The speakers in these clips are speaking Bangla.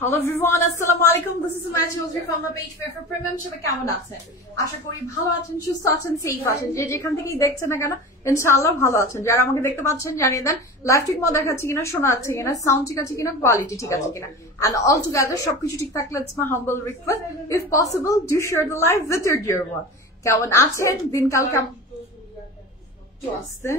Hello everyone, assalamu alaikum. This is Sumaya Chaudhary from the page for Premium. সবাই কেমন আছেন? আশা করি ভালো আছেন, সুস্থ আছেন, সেফ আছেন। যে যেখান থেকেই দেখছেন না কেন ইনশাআল্লাহ ভালো আছেন। যারা আমাকে দেখতে পাচ্ছেন জানিয়ে দেন লাইভ ঠিক মতো দেখাচ্ছে কিনা, শোনা যাচ্ছে কিনা, সাউন্ড ঠিক আছে কিনা, কোয়ালিটি ঠিক আছে কিনা। And all together সবকিছু ঠিক থাকলে it's my humble request, if possible do share the live with your dear one. কেমন আছেন? দিনকাল কেমন আসছে?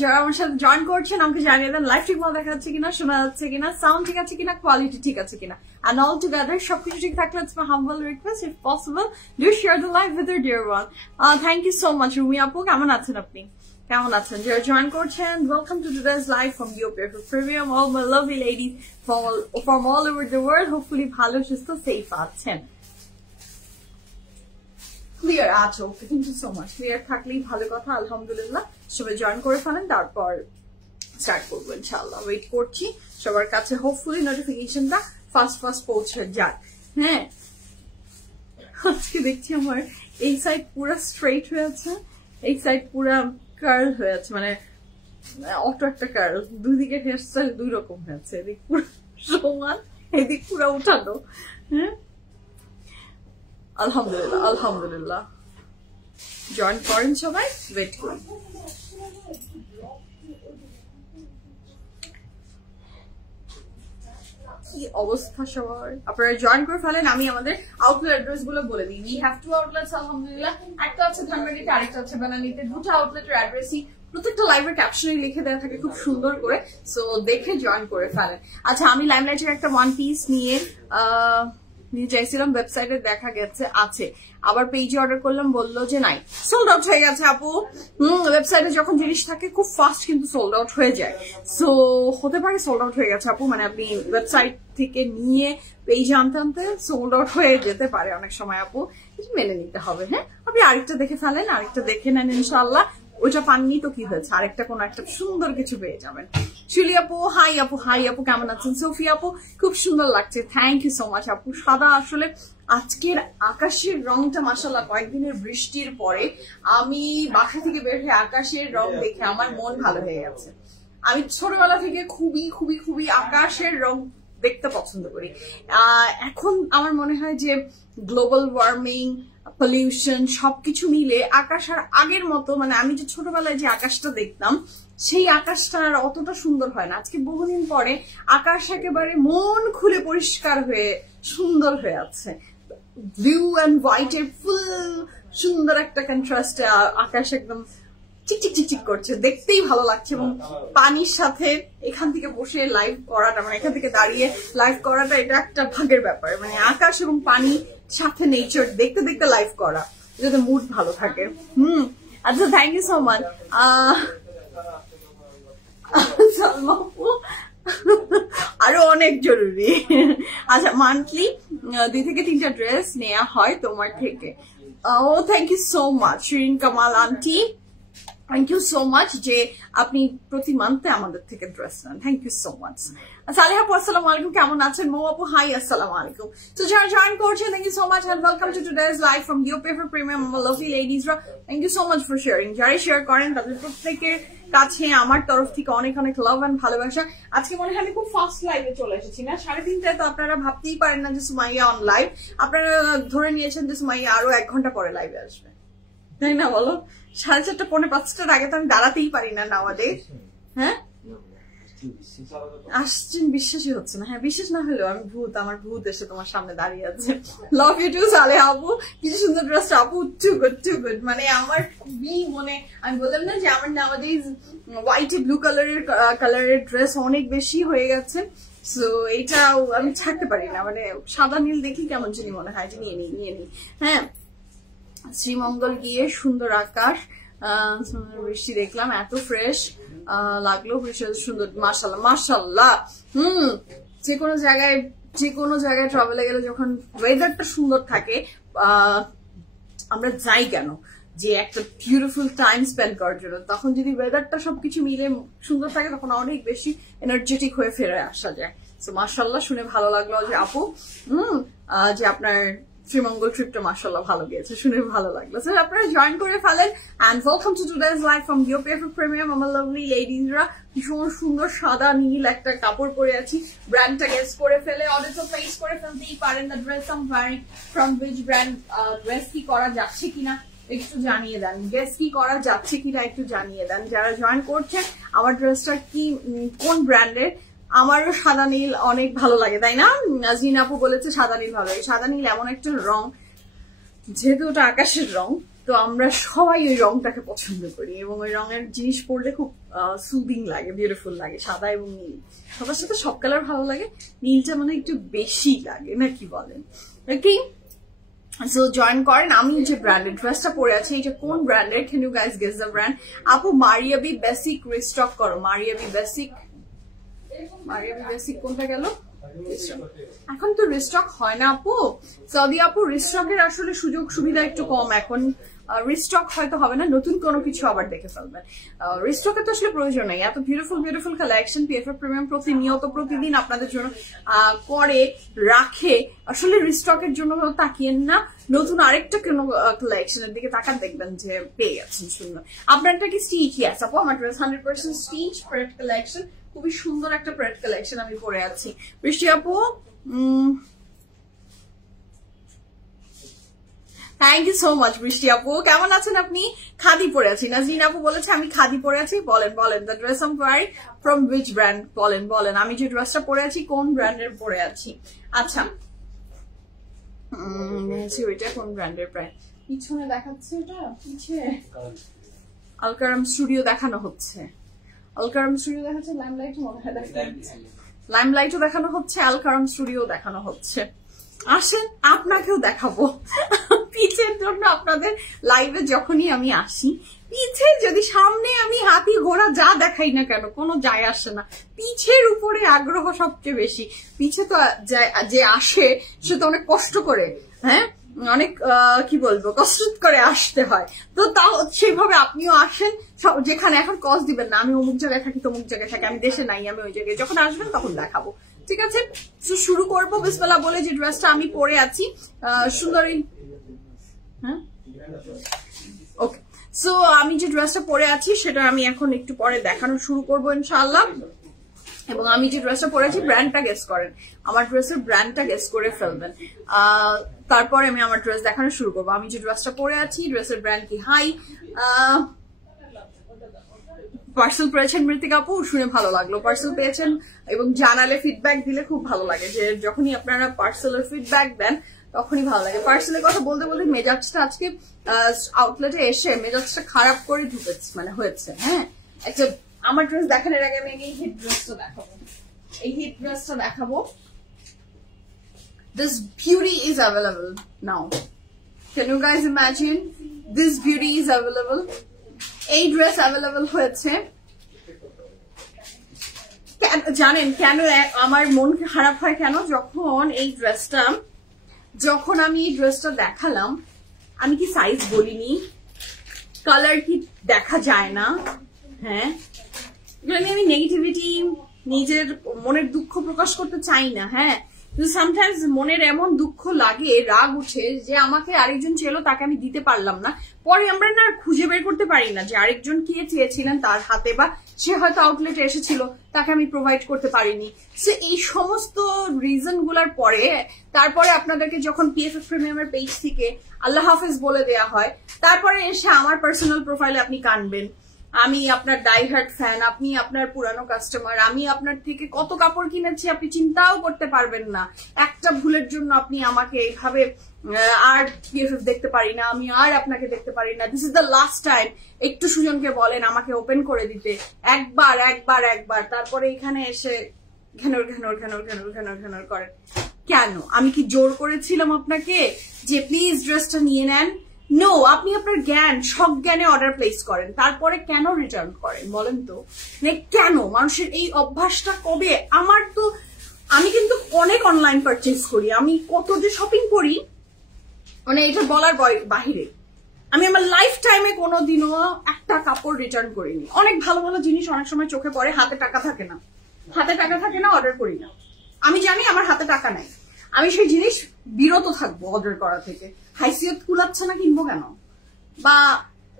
যারা আমার সাথে জয়েন করছেন আমাকে জানিয়ে দেন লাইভ ঠিক মতো দেখা যাচ্ছে কিনা, শোনা যাচ্ছে কিনা, সাউন্ড ঠিক আছে কিনা, কোয়ালিটি ঠিক আছে কিনা। And all together সবকিছু ঠিক থাকলে it's my humble request, if possible do share the live with your dear one. Thank you so much Rumi আপু, কেমন আছেন আপনি? কেমন আছেন? যারা জয়েন করছেন, welcome to today's live from Your Perfect Premium. All my lovely ladies from all over the world, hopefully ভালো সুস্থ সেফ আছেন। ক্লিয়ার আছো? Okay, thank you so much. Clear থাকলেই ভালো কথা, আলহামদুলিল্লাহ। সবাই জয়েন করে ফেলেন, তারপর স্টার্ট করবো ইনশাআল্লাহ। ওয়েট করছি সবার কাছে, হোপফুলি নোটিফিকেশনটা ফার্স্ট পৌঁছে যায়। হ্যাঁ, আজকে দেখছি আমার এই সাইড পুরো স্ট্রেট হয়ে আছে, এই সাইড পুরো কার্ল হয়ে আছে, মানে অটো একটা কার্ল, দুদিকে হেয়ারস্টাইল দুই রকম হয়েছে। এদিক পুরো সমান, এদিক পুরো উঠানো। হ্যাঁ, আলহামদুলিল্লাহ আলহামদুলিল্লাহ। জয়েন করেন সবাই, ওয়েট করি। কি অবস্থা সবার? আপনারা জয়েন করে ফেলেন। আমি আমাদের আউটলেট অ্যাড্রেস গুলো বলে দিই। উই হ্যাভ 2 আউটলেটস আলহামদুলিল্লাহ। একটা আছে ধানবাড়িতে, আরেকটা আছে বানানীতে। দুটো আউটলেটের অ্যাড্রেসই প্রত্যেকটা লাইভের ক্যাপশনে লিখে দেওয়া থাকে খুব সুন্দর করে, সো দেখে জয়েন করে ফেলেন। আচ্ছা, আমি লাইমলাইটের একটা ওয়ান পিস নিয়ে চাইছিলাম, ওয়েবসাইটে দেখা গেছে আছে, আবার পেজে অর্ডার করলাম, বললো যে নাই, সোল্ড আউট হয়ে গেছে আপু। ওয়েবসাইটে যখন জিনিস থাকে খুব ফাস্ট কিন্তু সোল্ড আউট হয়ে যায়, সো হতে পারে সোল্ড আউট হয়ে গেছে আপু। মানে আপনি ওয়েবসাইট থেকে নিয়ে পেজে আনতে আনতে সোল্ড আউট হয়ে যেতে পারে অনেক সময় আপু, মেনে নিতে হবে। হ্যাঁ, আপনি আরেকটা দেখে ফেলেন, আরেকটা দেখে নেন ইনশাআল্লাহ। ওইটা পাননি তো কি হয়েছে, আরেকটা কোনো একটা সুন্দর কিছু পেয়ে যাবেন। শিলি আপু হাই আপু, হাই আপু, কেমন আছেন? সোফি আপু খুব সুন্দর লাগছে, থ্যাংক ইউ সো মাচ আপু। সাদা আসলে আজকের আকাশের রংটা মাশাআল্লাহ, কয়েকদিনের বৃষ্টির পরে আমি বাসা থেকে বের হয়ে আকাশের রং দেখে আমার মন ভালো হয়ে গেছে। আমি ছোটবেলা থেকে খুবই খুবই খুবই আকাশের রং দেখতে পছন্দ করি। এখন আমার মনে হয় যে গ্লোবাল ওয়ার্মিং, পলিউশন সবকিছু মিলে আকাশ আর আগের মতো, মানে আমি যে ছোটবেলায় যে আকাশটা দেখতাম সেই আকাশটা আর অতটা সুন্দর হয় না। আজকে বহুদিন পরে আকাশ একেবারে মন খুলে পরিষ্কার হয়ে সুন্দর হয়ে আছে, ব্লু অ্যান্ড হোয়াইট এর ফুল সুন্দর একটা কন্ট্রাস্টে আকাশ একদম চিকচিক চিকচিক করছে, দেখতেই ভালো লাগছে। এবং পানির সাথে এখান থেকে বসে লাইভ করাটা, মানে এখান থেকে দাঁড়িয়ে লাইভ করাটা, এটা একটা ভাগের ব্যাপার। মানে আকাশ এবং পানি সাথে নেচার দেখতে দেখতে লাইভ করা, যাতে মুড ভালো থাকে। আচ্ছা, থ্যাংক ইউ সো মাচ। আরো অনেক জরুরি। আচ্ছা, মান্থলি 2 থেকে 3টা ড্রেস নেওয়া হয় তোমার থেকে। ও thank you so much Shirin Kamal aunty, thank you so much যে আপনি প্রতি মান্থে আমাদের থেকে ড্রেস নেন, thank you so much. Saleh আপু আসসালামু আলাইকুম, কেমন আছেন? মৌ আপু হাই আসসালামু আলাইকুম। তো যারা জয়েন করছেন, thank you so much and welcome to today's live from your paper premium lovely লেডিজরা। Thank you so much for sharing. যারা শেয়ার করেন তাদের প্রত্যেকের কাছে আমার তরফ থেকে অনেক অনেক লাভ এন্ড ভালোবাসা। আজকে মনে হয় আমি খুব ফার্স্ট লাইভে চলে এসেছি না, 3:30টায়, তো আপনারা ভাবতেই পারেন না যে সুমাইয়া অন লাইভ। আপনারা ধরে নিয়েছেন যে সুমাইয়া আরো 1 ঘন্টা পরে লাইভে আসবে, তাই না? বলো, 4:30 পৌনে 5টার আগে তো আমি দাঁড়াতেই পারি না নাওয়াডেজ। হ্যাঁ, আসছেন, বিশ্বাসই হচ্ছে না। হ্যাঁ, বিশ্বাস না হলেও আমি ভূত, আমার ভূত এসে তোমার সামনে দাঁড়িয়ে আছে। লাভ ইউ টু সালেহ আপু, কিছু সুন্দর ড্রেস আপু, টু গুড টু গুড। মানে আমার খুবই মনে, আমি বললাম না যে আমার নাওয়াডেজ হোয়াইট ব্লু কালারের ড্রেস অনেক বেশি হয়ে গেছে, সো এইটাও আমি ছাড়তে পারি না। মানে সাদা নীল দেখি কেমন জানি মনে হয় যে নিয়ে নিই। হ্যাঁ, শ্রীমঙ্গল গিয়ে সুন্দর আকাশ, বৃষ্টি দেখলাম, এত ফ্রেশ লাগলো, সুন্দর মাশাআল্লাহ মাশাআল্লাহ। যে কোনো জায়গায় ট্রাভেলে গেলে যখন ওয়েদারটা সুন্দর থাকে, আমরা যাই কেন যে একটা বিউটিফুল টাইম স্পেন্ড করার জন্য, তখন যদি ওয়েদারটা সবকিছু মিলে সুন্দর থাকে তখন অনেক বেশি এনার্জেটিক হয়ে ফিরে আসা যায়। তো মাশাআল্লাহ, শুনে ভালো লাগলো যে আপু যে আপনার শ্রীমঙ্গল ট্রিপটা মাশাআল্লাহ ভালো গিয়েছে, শুনে ভালো লাগলো। সো আপনারা জয়েন করে ফেলেন and welcome to today's live from your favourite premium. আমার লাভলি লেডিজরা ভীষণ সুন্দর সাদা নীল একটা কাপড় পরে আছি, ব্র্যান্ডটা গেস করে ফেলে অডিও তো ফেস করে ফেলতেই পারেন। The dress I'm wearing from which brand, dress কি করা যাচ্ছে কিনা একটু জানিয়ে দেন, গেস কি করা যাচ্ছে কিনা একটু জানিয়ে দেন। যারা জয়েন করছেন আমার ড্রেসটা কি কোন ব্র্যান্ডের, আমারও সাদা নীল অনেক ভালো লাগে, তাই না? নাজরিন আপু বলেছে সাদা নীল ভালো লাগে। সাদা নীল এমন একটা রং, যেহেতু ওটা আকাশের রং, তো আমরা সবাই ওই রংটাকে পছন্দ করি এবং ওই রঙের জিনিস পরলে খুব সুদিং লাগে, বিউটিফুল লাগে। সাদা এবং নীল সবার সাথে সব কালার ভালো লাগে, নীলটা মানে একটু বেশি লাগে, না কি বলেন? ওকে, সো জয়েন করেন। আমি যে ব্র্যান্ডের ড্রেসটা পরে আছি এটা কোন ব্র্যান্ডের? Can you guys guess the brand? আপু মারিয়াবি বেসিক রিস্টক করো। মারিয়াবি বেসিক কোনটা গেল? এখন তো রিস্টক হয় না আপু, সৌদি আপু রিস্টকের আসলে সুযোগ সুবিধা একটু কম এখন, রিস্টক হয়তো হবে না, নতুন কোনো কিছু আবার দেখে ফেলবেন। রিস্টকের তো আসলে প্রয়োজন নেই, এত বিউটিফুল কালেকশন পিএফএফ প্রিমিয়াম প্রতিনিয়ত প্রতিদিন আপনাদের জন্য করে রাখে। আসলে রিস্টকের জন্য তাকিয়েন না, নতুন আরেকটা কোনো কালেকশনের দিকে তাকান, দেখবেন যে পেয়ে যাচ্ছেন সুন্দর। আপনারটা কি স্টিচ? ইয়েস আপু, আমার ড্রেস 100% স্টিচ প্রেড কালেকশন, খুবই সুন্দর একটা প্রেড কালেকশন আমি পরে আছি। বৃষ্টি আপু থ্যাংক ইউ সো মাচ। বৃষ্টি আপু কেমন আছেন আপনি? খাদি পরে আছি। নাজরিন আপু বলেছে আমি খাদি পরে আছি। বলেন the dress I'm wearing from which brand? বলেন আমি যে ড্রেসটা পরে আছি কোন ব্র্যান্ডের পরে আছি। আচ্ছা ওইটা কোন ব্র্যান্ডের? প্রায় পিছনে দেখাচ্ছে, ওটা পিছিয়ে আলকারাম স্টুডিও দেখানো হচ্ছে, আলকারাম স্টুডিও দেখাচ্ছে, লাইমলাইট মনে হয় দেখাচ্ছে, লাইমলাইটও দেখানো হচ্ছে, আলকারাম স্টুডিও দেখানো হচ্ছে। আসেন আপনাকেও দেখাবো পিছের জন্য। আপনাদের লাইভে যখনই আমি আসি, পিছে যদি সামনে আমি হাতি ঘোড়া যা দেখাই না কেন কোনো যায় আসে না, পিছের উপরে আগ্রহ সবচেয়ে বেশি। পিছে তো যে আসে সে তো অনেক কষ্ট করে, হ্যাঁ অনেক কি বলবো কসরত করে আসতে হয়, তো তাও সেইভাবে আপনিও আসেন। যেখানে এখন কষ্ট দিবেন না আমি অমুক জায়গায় থাকি তমুক জায়গায় থাকি, আমি দেশে নাই, আমি ওই জায়গায়, যখন আসবেন তখন দেখাবো, ঠিক আছে? শুরু করবো বিসমিল্লাহ বলে। যে ড্রেসটা আমি পরে আছি সুন্দরী, হ্যাঁ ওকে, সো আমি যে ড্রেসটা পরে আছি সেটা আমি এখন একটু পরে দেখানো শুরু করবো ইনশাআল্লাহ। এবং আমি যে ড্রেসটা পরে আছি ব্র্যান্ডটা গেস করেন, আমার ড্রেসের ব্র্যান্ডটা গেস করে ফেলবেন, তারপরে আমি আমার ড্রেস দেখানো শুরু করবো। আমি যে ড্রেসটা পরে আছি ড্রেসের ব্র্যান্ড কি? হাই পার্সেল পেয়েছেন মৃত্তিকা আপু, শুনে ভালো লাগলো। পার্সেল পেয়েছেন এবং জানালে ফিডব্যাক দিলে খুব ভালো লাগে, যে যখনই আপনারা পার্সেলের ফিডব্যাক দেন তখনই ভালো লাগে। পার্সেলের কথা বলতে বলতে মেজাজটা আজকে আউটলেটে এসে মেজাজটা খারাপ করে ঢুকেছে, মানে হয়েছে। হ্যাঁ একটা আমার ড্রেস দেখানোর আগে আমি এই হিট ড্রেসটা দেখাবো, এই হিট ড্রেসটা দেখাবো। This beauty is available now. Can you guys imagine? This beauty is available. এই ড্রেস অ্যাভেলেবল হয়েছে। জানেন কেন আমার মন খারাপ হয় কেন? যখন আমি এই ড্রেসটা দেখালাম, আমি কি সাইজ বলিনি, কালার কি দেখা যায় না, হ্যাঁ আমি নেগেটিভিটি, নিজের মনের দুঃখ প্রকাশ করতে চাই না, হ্যাঁ সামটাইমস মনের এমন দুঃখ লাগে, রাগ উঠে যে আমাকে আরেকজন চেলো তাকে আমি দিতে পারলাম না, পরে আমরা না খুঁজে বের করতে পারি না যে আরেকজন কে চেয়েছিলেন তার হাতে, বা সে হয়তো আউটলেটে এসেছিল তাকে আমি প্রোভাইড করতে পারিনি। সো এই সমস্ত রিজন গুলার পরে তারপরে আপনাদেরকে যখন পিএফএফ প্রিমিয়ামের পেজ থেকে আল্লাহ হাফেজ বলে দেয়া হয়, তারপরে এসে আমার পার্সোনাল প্রোফাইলে আপনি কানবেন আমি আপনার ডাইহার্ট ফ্যান, আপনি আপনার পুরানো কাস্টমার, আমি আপনার থেকে কত কাপড় কিনেছি আপনি চিন্তাও করতে পারবেন না। একটা ভুলের জন্য আপনি আমাকে এইভাবে আর পিএফএফ দেখতে পারি না, আমি আর আপনাকে দেখতে পারি না। This is the last time. একটু সুজনকে বলেন আমাকে ওপেন করে দিতে, একবার, তারপরে এখানে এসে ঘেনর করেন কেন? আমি কি জোর করেছিলাম আপনাকে যে প্লিজ ড্রেসটা নিয়ে নেন? নো, আপনি আপনার সজ্ঞানে অর্ডার প্লেস করেন, তারপরে কেন রিটার্ন করেন বলেন তো? কেন মানুষের এই অভ্যাসটা কবে? আমি কিন্তু অনেক অনলাইন পারচেজ করি, আমি কত যে শপিং করি মানে এটা বলার বাহিরে। আমি আমার লাইফ টাইমে কোনোদিনও একটা কাপড় রিটার্ন করিনি। অনেক ভালো ভালো জিনিস অনেক সময় চোখে পড়ে, হাতে টাকা থাকে না, অর্ডার করি না। আমি জানি আমার হাতে টাকা নাই, আমি সেই জিনিস বিরত থাকবো অর্ডার করা থেকে। হাইসিয়ত কুলাচ্ছে না কিনবো কেন, বা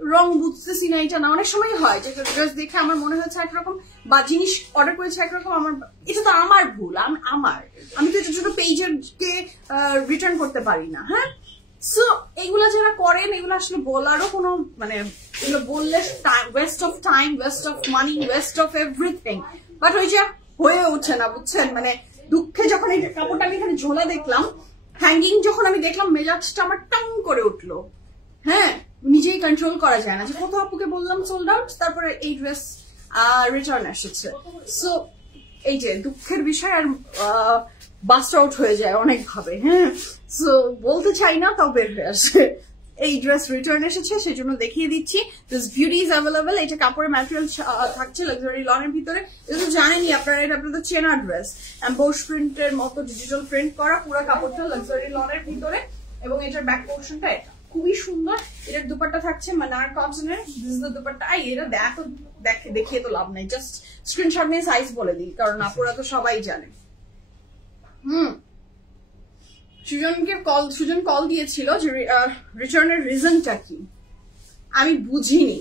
রং বুঝতেছি না এটা না। অনেক সময় হয় যে ড্রেস দেখে আমার মনে হচ্ছে একরকম বা জিনিস অর্ডার করেছে একরকম, আমার এটা তো আমার ভুল, আমি তো ছোট ছোট পেজকে রিটার্ন করতে পারি না। হ্যাঁ, সো এগুলা যারা করেন এগুলো আসলে বলারও কোনো মানে এগুলো বললে West of time, West of money, West of everything. But ওই যে হয়ে ওঠে না, বুঝছেন? মানে দুঃখে যখন এই কাপড়টা আমি এখানে ঝোলা দেখলাম, হ্যাঙ্গিং যখন আমি দেখলাম, মেজাজটা আমার টাং করে উঠলো। হ্যাঁ, নিজেই কন্ট্রোল করা যায় না। যে কত আপুকে বললাম সোল্ড আউট, তারপরে এই ড্রেস রিটার্ন এসেছে। সো এই যে দুঃখের বিষয়, আর বাস্ট আউট হয়ে যায় অনেক ভাবে। হ্যাঁ, সো বলতে চাই না, তাও বের হয়ে আসে। এই ড্রেস রিটার্ন এসেছে, সেই জন্য দেখিয়ে দিচ্ছি। This beauty is available. এটা কাপড়ের ম্যাটেরিয়াল থাকছে লাক্সারি লনের ভিতরে। এটা তো জানেনই আপনারা, এটা আপনাদের চেনা ড্রেস। এমবোস প্রিন্টের মতো ডিজিটাল প্রিন্ট করা পুরো কাপড়টা লাক্সারি লনের ভিতরে, এবং এটার ব্যাক পোর্শনটা এটা খুবই সুন্দর। এটার দুপাট্টা থাকছে মানার কটনের। This the dupatta. এটা দেখিয়ে তো লাভ নাই, জাস্ট স্ক্রিনশট নিয়ে সাইজ বলে দিই, কারণ আপুরা তো সবাই জানে। সুজন কল দিয়েছিল যে রিটার্নের রিজনটা কি। আমি বুঝিনি,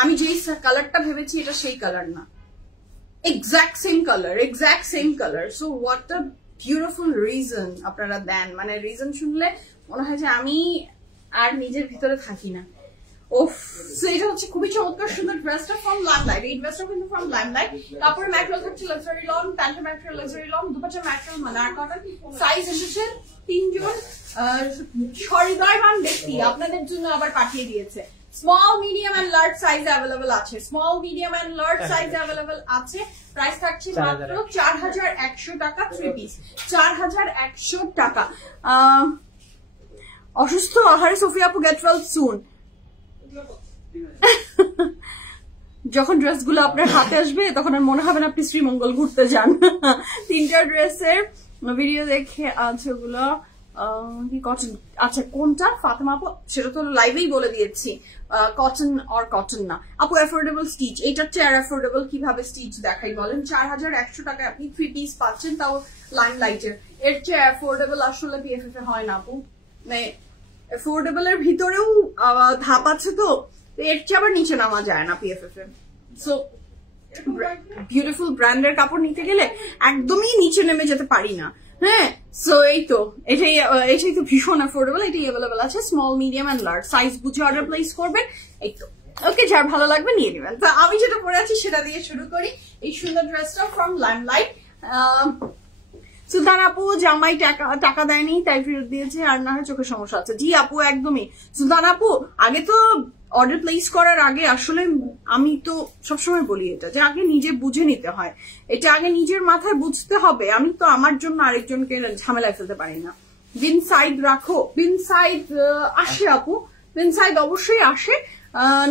আমি যেই কালারটা ভেবেছি এটা সেই কালার না, exact same colour. So what a beautiful reason আপনারা দেন। মানে রিজন শুনলে মনে হয় যে আমি আর নিজের ভিতরে থাকি না। ওফ, সো এটা হচ্ছে খুবই চমৎকার সুন্দর ড্রেসটা ফ্রম লাইমলাইট। এই ড্রেসটা কিন্তু ফ্রম লাইমলাইট। কাপড়ের ম্যাটেরিয়াল থাকছে লাক্সারি লন, প্যান্টের ম্যাটেরিয়াল লাক্সারি লন, দুপাট্টার ম্যাটেরিয়াল মানার কটন। সাইজ এসেছে 3 জন সহৃদয়বান ব্যক্তি আপনাদের জন্য আবার পাঠিয়ে দিয়েছে। Small, medium and large size available আছে। Small, medium and large size available আছে। প্রাইস থাকছে মাত্র 4100 টাকা 3 পিস। 4100 টাকা। অসুস্থ আহারে সোফিয়া আপু, গেট ওয়েল সুন। যখন ড্রেসগুলো আপনার হাতে আসবে তখন আর মনে হবে না আপনি শ্রীমঙ্গল ঘুরতে যান। 3টা ড্রেসের ভিডিও দেখে আছে ওগুলো কি কটন। আচ্ছা, কোনটা ফাতেমা আপু সেটা তো লাইভেই বলে দিয়েছি, কটন অর কটন না আপু। অ্যাফোর্ডেবল স্টিচ, এইটার চেয়ে আর অ্যাফোর্ডেবল কিভাবে স্টিচ দেখাই বলেন। 4100 টাকায় আপনি 3 পিস পাচ্ছেন, তাও লাইমলাইটের। এর চেয়ে অ্যাফোর্ডেবল আসলে পিএফএফ এ হয় না আপু। মানে অ্যাফোর্ডেবল এর ভিতরেও ধাপ আছে, তো এর চেয়ে আবার নিচে নামা যায় না পিএফএফ এ। সো বিউটিফুল ব্র্যান্ডের কাপড় নিতে গেলে একদমই নিচে নেমে যেতে পারি না। হ্যাঁ, সো এই তো এটাই তো ভীষণ অ্যাফোর্ডেবল। এটাই অ্যাভেলেবল আছে small, medium and large. Size বুঝে অর্ডার প্লেস করবেন। এই তো ওকে, যার ভালো লাগবে নিয়ে নেবেন। তো আমি যেটা পরে আছি সেটা দিয়ে শুরু করি। এই সুন্দর ড্রেসটা ফ্রম লাইমলাইট। সুলতান আপু, জামাই টাকা দেয়নি তাই ফেরত দিয়েছে, আর না হয় চোখের সমস্যা আছে। জি আপু, একদমই। সুলতান আপু, আগে তো অর্ডার প্লেস করার আগে আসলে আমি তো সবসময় বলি এটা, যে আগে নিজে বুঝে নিতে হয়। এটা আগে নিজের মাথায় বুঝতে হবে। আমি তো আমার জন্য আরেকজনকে ঝামেলায় ফেলতে পারি না। বিন সাইড রাখো। বিন সাইড আসে আপু, বিন সাইড অবশ্যই আসে।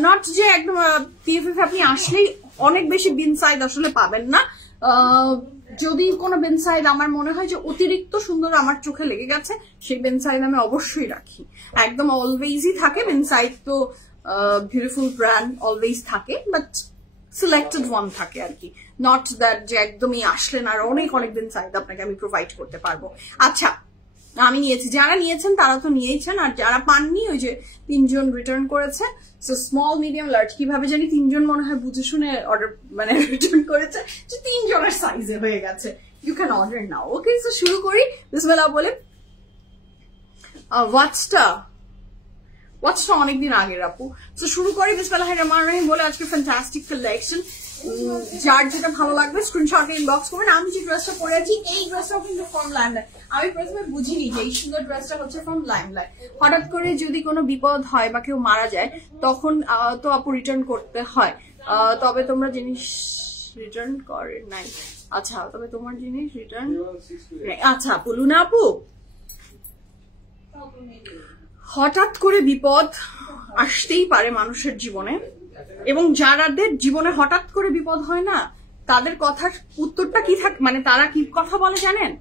নট যে একদম পিএফএফ আপনি আসলেই অনেক বেশি বিন সাইড আসলে পাবেন না। যদি কোনো বেনসাইড আমার মনে হয় যে অতিরিক্ত সুন্দর আমার চোখে লেগে গেছে, সেই বেনসাইড আমি অবশ্যই রাখি। একদম অলওয়েজই থাকে বেনসাইড, তো বিউটিফুল ব্র্যান্ড অলওয়েজ থাকে, বাট সিলেক্টেড ওয়ান থাকে আর কি। নট দ্যাট যে একদমই আসলেন আর অনেক বেনসাইড আপনাকে আমি প্রোভাইড করতে পারবো। আচ্ছা, আমি নিয়েছি, যারা নিয়েছেন তারা তো নিয়েছেন, আর যারা পাননি ওই যে 3 জন রিটার্ন করেছে। সো স্মল, মিডিয়াম, লার্জ কিভাবে জানি 3 জন মনে হয় বুঝে শুনে অর্ডার মানে রিটার্ন করেছে, যে 3 জনের সাইজে হয়ে গেছে। You can order now. Okay, so শুরু করি বিসমিল্লাহ বলে। ওয়াচটা অনেকদিন আগের আপু। তো শুরু করি বিসমিল্লাহির রহমানির রহিম বলে। আজকে ফ্যান্টাস্টিক কালেকশন, যার যেটা ভালো লাগবে স্ক্রিনশটে ইনবক্স করবেন। আমি যে ড্রেসটা পরে আছি এই ড্রেসটাও কিন্তু ফ্রম লাইমলাইট। আমি প্রথমে বুঝিনি যে এই সুন্দর ড্রেসটা হচ্ছে ফ্রম লাইমলাইট। হঠাৎ করে যদি কোনো বিপদ হয় বা কেউ মারা যায় তখন তো আপু রিটার্ন করতে হয়। তবে তোমরা জিনিস রিটার্ন করে নাই। আচ্ছা, তবে তোমার জিনিস রিটার্ন। আচ্ছা আপু, লুনা আপু, হঠাৎ করে বিপদ আসতেই পারে মানুষের জীবনে, এবং যাদের জীবনে হঠাৎ করে বিপদ হয় না তাদের কথার উত্তরটা কি থাকে, মানে তারা কি কথা বলে জানেন?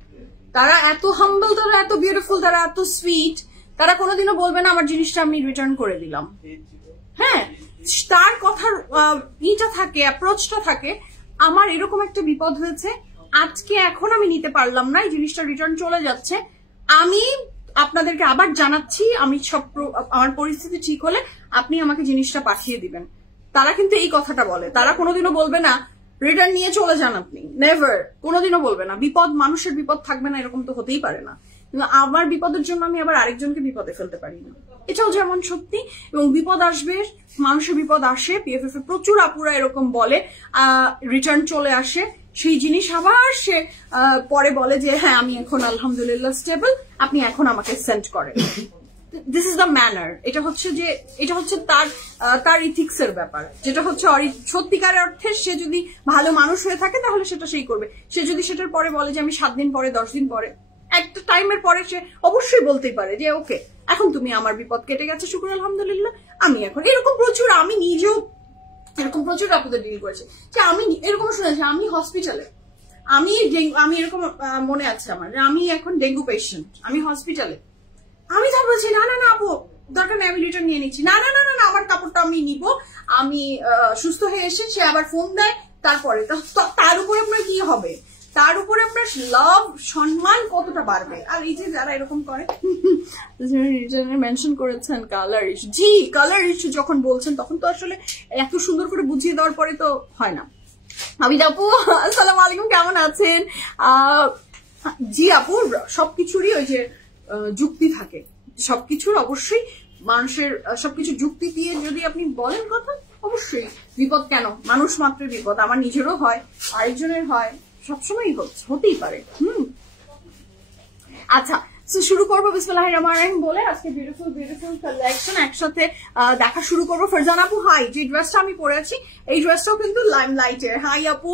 তারা এত হাম্বল, তারা এত বিউটিফুল, তারা এত সুইট, তারা কোনোদিনও বলবে না আমার জিনিসটা আমি রিটার্ন করে দিলাম। হ্যাঁ, তার কথার ইটা থাকে, অ্যাপ্রোচটা থাকে, আমার এরকম একটা বিপদ হয়েছে, আজকে এখন আমি নিতে পারলাম না, এই জিনিসটা রিটার্ন চলে যাচ্ছে, আমি আপনাদেরকে আবার জানাচ্ছি, আমি সব আমার পরিস্থিতি ঠিক হলে আপনি আমাকে জিনিসটা পাঠিয়ে দিবেন। তারা কিন্তু এই কথাটা বলে, তারা কোনোদিনও বলবে না রিটার্ন নিয়ে চলে যান আপনি, নেভার, কোনোদিনও বলবে না। বিপদ, মানুষের বিপদ থাকবে না এরকম তো হতেই পারে না, কিন্তু আমার বিপদের জন্য আমি আবার আরেকজনকে বিপদে ফেলতে পারি না, এটাও যেমন সত্যি। এবং বিপদ আসবে, মানুষের বিপদ আসে, পিএফএফ এ প্রচুর আপুরা এরকম বলে রিটার্ন চলে আসে, সেই জিনিস আবার সে পরে বলে যে হ্যাঁ আমি এখন আলহামদুলিল্লাহ স্টেবল, আপনি এখন আমাকে সেন্ড করেন। This is the manner. এটা হচ্ছে তার ইথিক্স এর ব্যাপার, যেটা হচ্ছে সত্যিকার অর্থে সে যদি ভালো মানুষ হয়ে থাকে তাহলে সেটা সেই করবে। সে যদি সেটার পরে বলে যে আমি 7 দিন পরে 10 দিন পরে, একটা টাইমের পরে সে অবশ্যই বলতেই পারে যে ওকে এখন তুমি আমার বিপদ কেটে গেছে, শুক্র আলহামদুলিল্লাহ, আমি এখন এরকম প্রচুর, আমি নিজেও এরকম প্রচুর আপনাদের ডিল করেছি যে আমি এরকম শুনেছি আমি হসপিটালে, আমি এরকম মনে আছে আমার, আমি এখন ডেঙ্গু পেশেন্ট, আমি হসপিটালে, আমি যা বলছি না না না আপু দরকার নেই আমি রিটার্ন নিয়ে নিচ্ছি, না না না না আমার কাপড়টা আমি নিব, আমি সুস্থ হয়ে এসে সে আবার ফোন দেয়, তারপরে তার উপরে আপনার কি হবে, তার উপরে আপনার লাভ সম্মান কতটা বাড়বে। আর এই যে যারা এরকম করে মেনশন করেছেন কালার ইস্যু, জি কালার ইস্যু যখন বলছেন তখন তো আসলে এত সুন্দর করে বুঝিয়ে দেওয়ার পরে তো হয় না। আমি আপু আসসালামু আলাইকুম, কেমন আছেন? জি আপু, সবকিছুরই ওই যে যুক্তি থাকে, সবকিছুর অবশ্যই মানুষের সবকিছু যুক্তি দিয়ে যদি আপনি বলেন কথা, অবশ্যই বিপদ কেন, মানুষ মাত্র বিপদ, আমার নিজেরও হয়, আরেকজনের হয়, সবসময়ই হতেই পারে। আচ্ছা শুরু করবো বিসমিল্লাহির রহমানির রহিম বলে। আজকে বিউটিফুল বিউটিফুল কালেকশন একসাথে দেখা শুরু করবো। ফারজান আপু হাই, যে ড্রেসটা আমি পরেছি এই ড্রেসটাও কিন্তু লাইমলাইটের। হাই আপু,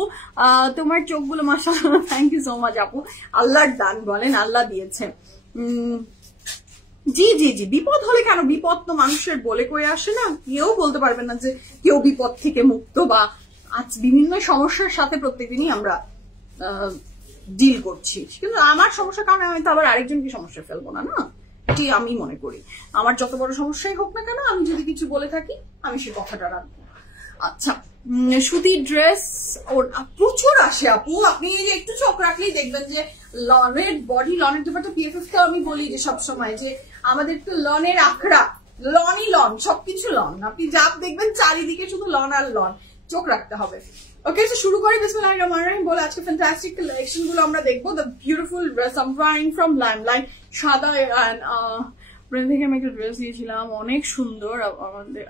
তোমার চোখগুলো মাশাআল্লাহ, থ্যাংক ইউ সো মাচ আপু, আল্লাহর দান বলেন, আল্লাহ দিয়েছে। জি জি জি, বিপদ হলে কেন, বিপদ তো মানুষের বলে কয়ে আসে না, কেউ বলতে পারবে না যে কেউ বিপদ থেকে মুক্ত, বা আজ বিভিন্ন সমস্যার সাথে প্রত্যেকদিনই আমরা ডিল করছি, কিন্তু আমার সমস্যার কারণে আমি তো আবার আরেকজনকে সমস্যা ফেলবো না, না এটি আমি মনে করি। আমার যত বড় সমস্যাই হোক না কেন, আমি যদি কিছু বলে থাকি আমি সে কথাটা রাখবো। আচ্ছা সুতির ড্রেস ওর প্রচুর আসে আপু, আপনি একটু চোখ রাখলেই দেখবেন যে লনের বডি, লনের ব্যাপারটা পিএফএফ তো আমি বলি যে সবসময় যে আমাদের তো লনের আখড়া, লনই লন, সবকিছু লন, আপনি যা দেখবেন চারিদিকে শুধু লন আর লন, চোখ রাখতে হবে। ওকে তো শুরু করি বিসমিল্লাহির রহমানির রহিম বলে। আজকে ফ্যান্টাস্টিক কালেকশন গুলো আমরা দেখবো। The beautiful dress I am wearing from Limelight, সাদা ব্র্যান্ড থেকে আমি একটা ড্রেস দিয়েছিলাম, অনেক সুন্দর। আমাদের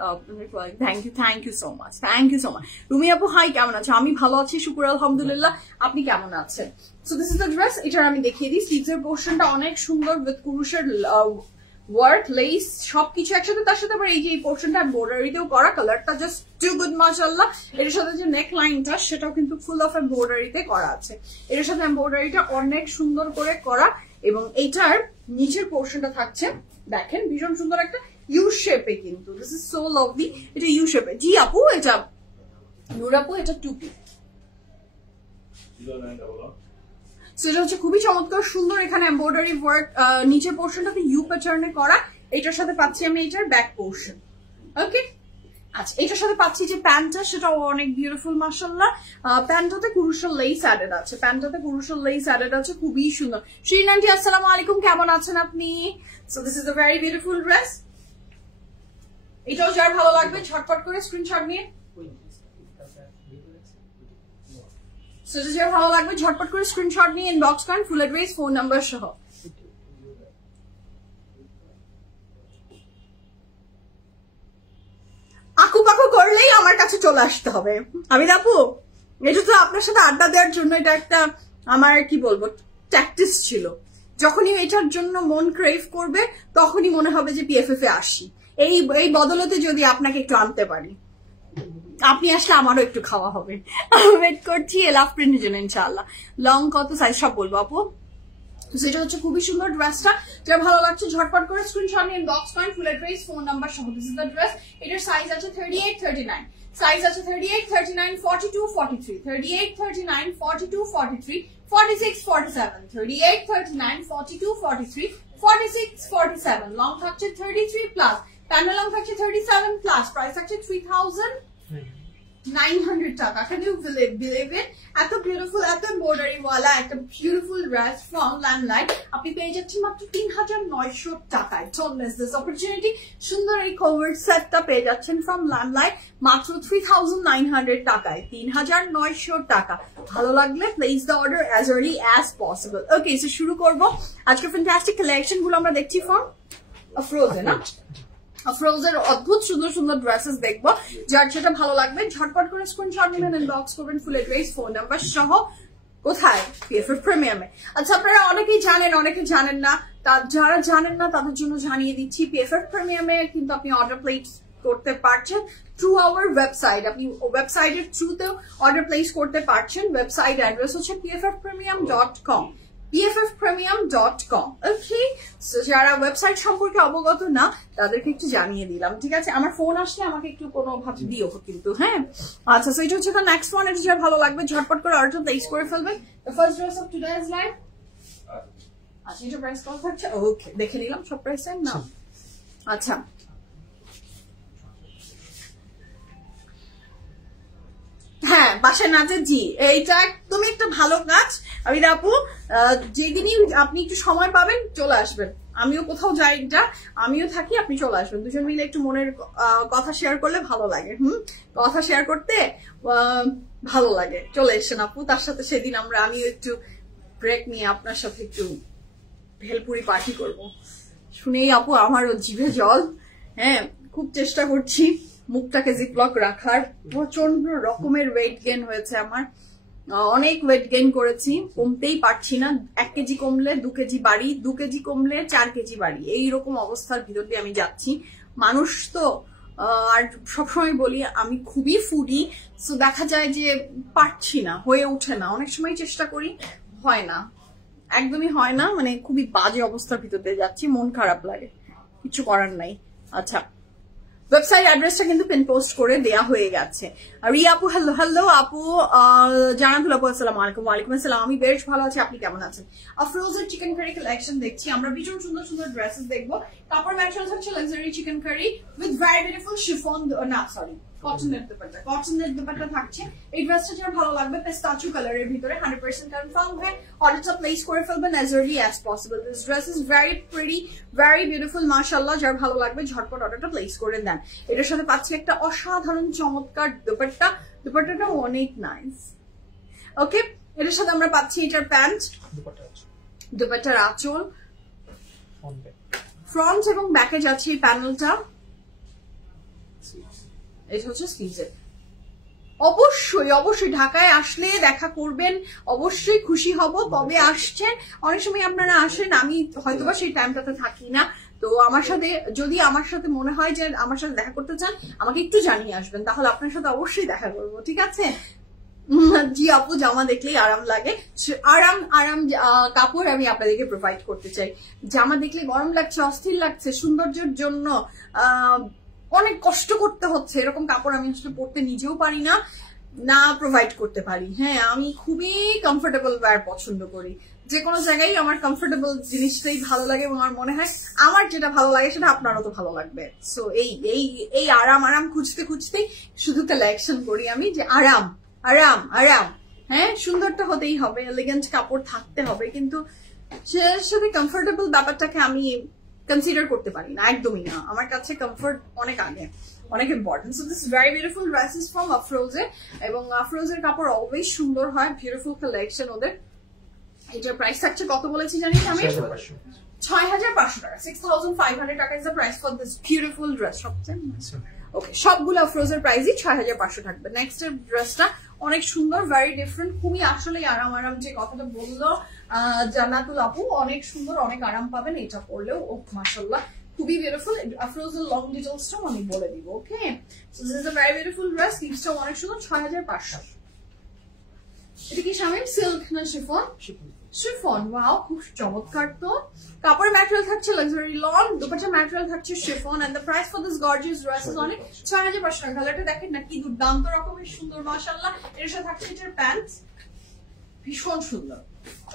thank you so much, thank you so much. Rumi আপু হাই, কেমন আছে? আমি ভালো আছি শুকুর আলহামদুলিল্লাহ, আপনি কেমন আছেন? So this is the dress, এটার আমি দেখিয়ে দিই। স্লিভস এর পোর্শনটা অনেক সুন্দর উইথ কুরুশের ওয়ার্ক, লেস সবকিছু একসাথে, তার সাথে আবার এই যে এই পোর্শনটা এমব্রয়ডারিতেও করা, কালারটা জাস্ট টু গুড মাশাআল্লাহ। এর সাথে যে নেক লাইনটা সেটাও কিন্তু ফুল অফ এমব্রয়ডারিতে করা আছে, এর সাথে এমব্রয়ডারিটা অনেক সুন্দর করে করা, এবং এইটার নিচের পোর্শনটা থাকছে দেখেন ভীষণ সুন্দর একটা ইউ শেপে, কিন্তু দিস ইজ সো লাভলি, এটা ইউ শেপে। জি আপু, এটা নূর আপু, এটা টুপি, সেটা হচ্ছে খুবই চমৎকার সুন্দর। এখানে এমব্রয়ডারি ওয়ার্ক, নিচের পোর্শনটাতে ইউ প্যাটার্নে করা, এটার সাথে পাচ্ছি আমি এটার ব্যাক পোর্শন। ওকে আচ্ছা, এটার সাথে পাচ্ছি যে প্যান্টটা, সেটাও অনেক বিউটিফুল মাশাআল্লাহ। প্যান্টটাতে কুরুশের লেস অ্যাডেড আছে, প্যান্টটাতে কুরুশের লেস অ্যাডেড আছে, খুবই সুন্দর। শ্রীন আন্টি আসসালামু আলাইকুম, কেমন আছেন আপনি? So this is a very beautiful dress. এটাও যার ভালো লাগবে ঝটপট করে স্ক্রিনশট নিয়ে, যার ভালো লাগবে ঝটপট করে স্ক্রিনশট নিয়ে ইনবক্স করেন, ফুল অ্যাড্রেস, ফোন নাম্বার সহ। আকুপাকু করলেই আমার কাছে চলে আসতে হবে। আমি আপু, এটা তো আপনার সাথে আড্ডা দেওয়ার জন্য, এটা একটা আমার কি বলবো ট্যাকটিস ছিল। যখনই এটার জন্য মন ক্রেভ করবে তখনই মনে হবে যে পিএফএফ এ আসি, এই বদলতে যদি আপনাকে একটু আনতে পারি, আপনি আসলে আমারও একটু খাওয়া হবে। ওয়েট করছি লাভ প্রিন্টের জন্য ইনশাআল্লাহ। লং কত সাইজ সব বলবো আপু। সেটা হচ্ছে খুবই সুন্দর ড্রেসটা, যেটা ভালো লাগছে ঝটপট করে স্ক্রিনশট নিয়ে ইনবক্স করেন, ফুল অ্যাড্রেস, ফোন নাম্বার সহ। দিস ইজ দ্য ড্রেস, এটার সাইজ আছে 38, 39, সাইজ আছে 38, 39, 42, 43, 38, 39, 42, 43, 46, 47, 38, 39, 42, 43, 46, 47, লং থাকছে 33 প্লাস, প্যান্ডেল লং থাকছে 37 প্লাস, প্রাইস থাকছে 3000 900 টাকা। Can you believe it? এত বিউটিফুল, এত এমব্রয়ডারি ওয়ালা একটা বিউটিফুল ড্রেস ফ্রম ল্যান্ডলাইট আপনি পেয়ে যাচ্ছেন মাত্র 3900 টাকায়। Don't miss this opportunity. সুন্দর এই কভার সেটটা পেয়ে যাচ্ছেন ফ্রম ল্যান্ডলাইট মাত্র 3900 টাকায়। 3900 টাকা। ভালো লাগলে place the order as early as possible. Okay, so শুরু করব। আজকে ফ্যান্টাস্টিক কালেকশন গুলো আমরা দেখছি ফ্রম আফরোজে না? আফরোজের অদ্ভুত সুন্দর সুন্দর ড্রেসেস দেখবো। যার যেটা ভালো লাগবে ঝটপট করে স্ক্রিনশট নেবেন, ইনবক্স করবেন ফুল অ্যাড্রেস, ফোন নাম্বার সহ। কোথায়? PFF প্রিমিয়ামে। আচ্ছা, আপনারা অনেকেই জানেন, অনেকে জানেন না। যারা জানেন না তাদের জন্য জানিয়ে দিচ্ছি, PFF প্রিমিয়ামে কিন্তু আপনি অর্ডার প্লেস করতে পারছেন থ্রু আওয়ার ওয়েবসাইট। আপনি ওয়েবসাইটের থ্রুতেও অর্ডার প্লেস করতে পারছেন। ওয়েবসাইট অ্যাড্রেস হচ্ছে pffpremium.com, pffpremium.com। ওকে, সো যারা ওয়েবসাইট সম্পর্কে অবগত না তাদেরকে একটু জানিয়ে দিলাম, ঠিক আছে? আমার ফোন আসলে আমাকে একটু কোনো ভাবে দিও কিন্তু, হ্যাঁ? আচ্ছা, সো এটা হচ্ছে তো নেক্সট ওয়ান। এটা যারা ভালো লাগবে ঝটপট করে অর্ডার প্লেস করে ফেলবেন। The first dress of today's live. আচ্ছা, এটা প্রাইস কত থাকছে? ওকে, দেখে নিলাম সব প্রাইস সেম না। আচ্ছা, হ্যাঁ, বাসায় নাচের জি, এইটা একদমই একটা ভালো কাজ। আমি আপু যেদিনই আপনি একটু সময় পাবেন চলে আসবেন। আমিও কোথাও যাই না, আমিও থাকি, আপনি চলে আসবেন। দুজন মিলে একটু মনের কথা শেয়ার করলে ভালো লাগে। কথা শেয়ার করতে ভালো লাগে। চলে এসেন আপু, তার সাথে সেদিন আমিও একটু ব্রেক নিয়ে আপনার সাথে একটু ভেলপুরি পার্টি করব। শুনেই আপু আমারও জিভে জল। হ্যাঁ, খুব চেষ্টা করছি মুখটাকে জিপলক রাখার। প্রচন্ড রকমের ওয়েট গেইন হয়েছে আমার, অনেক ওয়েট গেইন করেছি, কমতেই পারছি না। 1 কেজি কমলে 2 কেজি বাড়ি, 2 কেজি কমলে 4 কেজি বাড়ি, এইরকম অবস্থার ভিতর দিয়ে আমি যাচ্ছি। মানুষ তো, আর সবসময় বলি আমি খুবই ফুডি, সো দেখা যায় যে পারছি না, হয়ে ওঠে না। অনেক সময় চেষ্টা করি, হয় না, একদমই হয় না। মানে খুবই বাজে অবস্থার ভিতর দিয়ে যাচ্ছি, মন খারাপ লাগে, কিছু করার নাই। আচ্ছা, ওয়েবসাইট অ্যাড্রেসটা কিন্তু পিন পোস্ট করে দেয়া হয়ে গেছে। রিয়া আপু, হ্যালো হ্যালো আপু। জানাতুল আপু, আসসালামু আলাইকুম। ওয়ালাইকুম আসসালাম। আমি বেশ ভালো আছি, আপনি কেমন আছেন? আফরোজের চিকেন কারি কালেকশন দেখছি আমরা। ভীষণ সুন্দর সুন্দর ড্রেসেস দেখবো। কাপড় ম্যাটেরিয়াল হচ্ছে luxury chikankari with very beautiful chiffon, না সরি কটনের দুপাট্টা, কটনের দুপাট্টা থাকছে। এই ড্রেসটা যার ভালো লাগবে পেস্তাচু কালারের ভিতরে 100% কনফার্ম হয়ে অর্ডারটা প্লেস করে ফেলবেন as early as possible. This dress is very pretty, very beautiful, মাশাআল্লাহ। যার ভালো লাগবে ঝটপট অর্ডারটা প্লেস করে দেন। এটার সাথে পাচ্ছি একটা অসাধারণ চমৎকার দুপাট্টা, দুপাট্টাটা অনেক নাইস। ওকে, এটার সাথে আমরা পাচ্ছি এটার প্যান্ট, দুপাট্টার আঁচল, ফ্রন্ট এবং ব্যাকে যাচ্ছে এই প্যানেলটা। এটা হচ্ছে স্লিভসের। অবশ্যই অবশ্যই ঢাকায় আসলে দেখা করবেন, অবশ্যই খুশি হব। কবে আসছেন? অনেক সময় আপনারা আসেন, আমি হয়তোবা সেই টাইমটাতে থাকি না। তো আমার সাথে, যদি আমার সাথে মনে হয় যে আমার সাথে দেখা করতে চান, আমাকে একটু জানিয়ে আসবেন, তাহলে আপনার সাথে অবশ্যই দেখা করবো, ঠিক আছে? জি আপু, জামা দেখলেই আরাম লাগে। আরাম আরাম কাপড় আমি আপনাদেরকে প্রোভাইড করতে চাই। জামা দেখলে গরম লাগছে, অস্থির লাগছে, সৌন্দর্যের জন্য অনেক কষ্ট করতে হচ্ছে, এরকম কাপড় আমি আসলে পরতে নিজেও পারি না, না প্রোভাইড করতে পারি। হ্যাঁ, আমি খুবই কমফোর্টেবল ওয়্যার পছন্দ করি। যে কোনো জায়গায় আমার কমফোর্টেবল জিনিসটাই ভালো লাগে এবং আমার মনে হয় আমার যেটা ভালো লাগে সেটা আপনারও তো ভালো লাগবে। সো এই আরাম আরাম খুঁজতে খুঁজতেই শুধু কালেকশন করি আমি, যে আরাম আরাম আরাম। হ্যাঁ, সুন্দরটা হতেই হবে, এলিগেন্ট কাপড় থাকতে হবে, কিন্তু সেটার সাথে কমফোর্টেবল ব্যাপারটাকে আমি কনসিডার করতে পারি না, একদমই না। আমার কাছে কমফোর্ট অনেক আগে, অনেক important. So this very beautiful dresses from Afrozeh, এবং আফরোজের কাপড় অলওয়েজ সুন্দর হয়, বিউটিফুল কালেকশন ওদের। এটার প্রাইস থাকছে কত বলেছি জানিস আমি? 6500 টাকা। 6500 টাকা is the price for this beautiful dress. সবচেয়ে ওকে, সবগুলো আফরোজের প্রাইসই 6500 থাকবে। নেক্সট ড্রেসটা অনেক সুন্দর, ভেরি ডিফারেন্ট, খুবই আসলে আরাম আরাম। যে কথাটা বললো জান্নাতুল আপু, অনেক সুন্দর, অনেক আরাম পাবেন এটা পরলেও। ও মাশাআল্লাহ, খুবই বিউটিফুল। আফরোজের লং ডিটেইলসটাও আমি বলে দিব। Okay, so this is a very beautiful dress. স্লিভসটাও অনেক সুন্দর। 6500। এটা কি শামিম সিল্ক না শিফন? শিফন। ওয়াও, খুব চমৎকার। তো কাপড়ের ম্যাটেরিয়াল থাকছে লাক্সারি লন, দুপাট্টা ম্যাটেরিয়াল থাকছে chiffon, and the price for this gorgeous dress is only 6500 টাকা। কালারটা দেখেন না কি দুর্দান্ত রকমের সুন্দর, মাশাআল্লাহ। এর সাথে থাকছে এটার প্যান্ট, ভীষণ সুন্দর।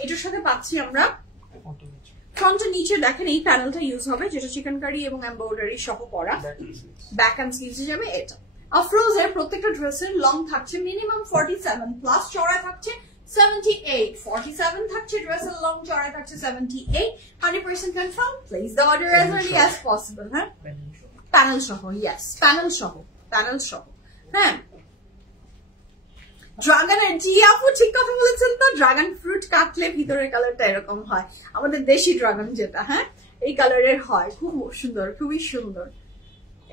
এটার সাথে পাচ্ছি আমরা ফ্রন্টের নিচে দেখেন এই প্যানেলটা ইউজ হবে, যেটা চিকেন কারি এবং এমব্রয়ডারি সহ করা। ব্যাক এন্ড স্লিভসে যাবে এটা। আফরোজের প্রত্যেকটা ড্রেসের লং থাকছে মিনিমাম 47 প্লাস, চড়ায় থাকছে 78, 47 থাকছে ড্রেসের লং, চড়ায় থাকছে 78, 100% confirm. Place the order as early as possible। হ্যাঁ, প্যানেল সহ, ইয়েস প্যানেল সহ, প্যানেল সহ। হ্যাঁ, ড্রাগনের, জি আপু ঠিক কথা বলেছেন তো, ড্রাগন ফ্রুট কাটলে ভিতরের কালারটা এরকম হয়, আমাদের দেশি ড্রাগন যেটা, হ্যাঁ এই কালারের হয়, খুব সুন্দর, খুবই সুন্দর।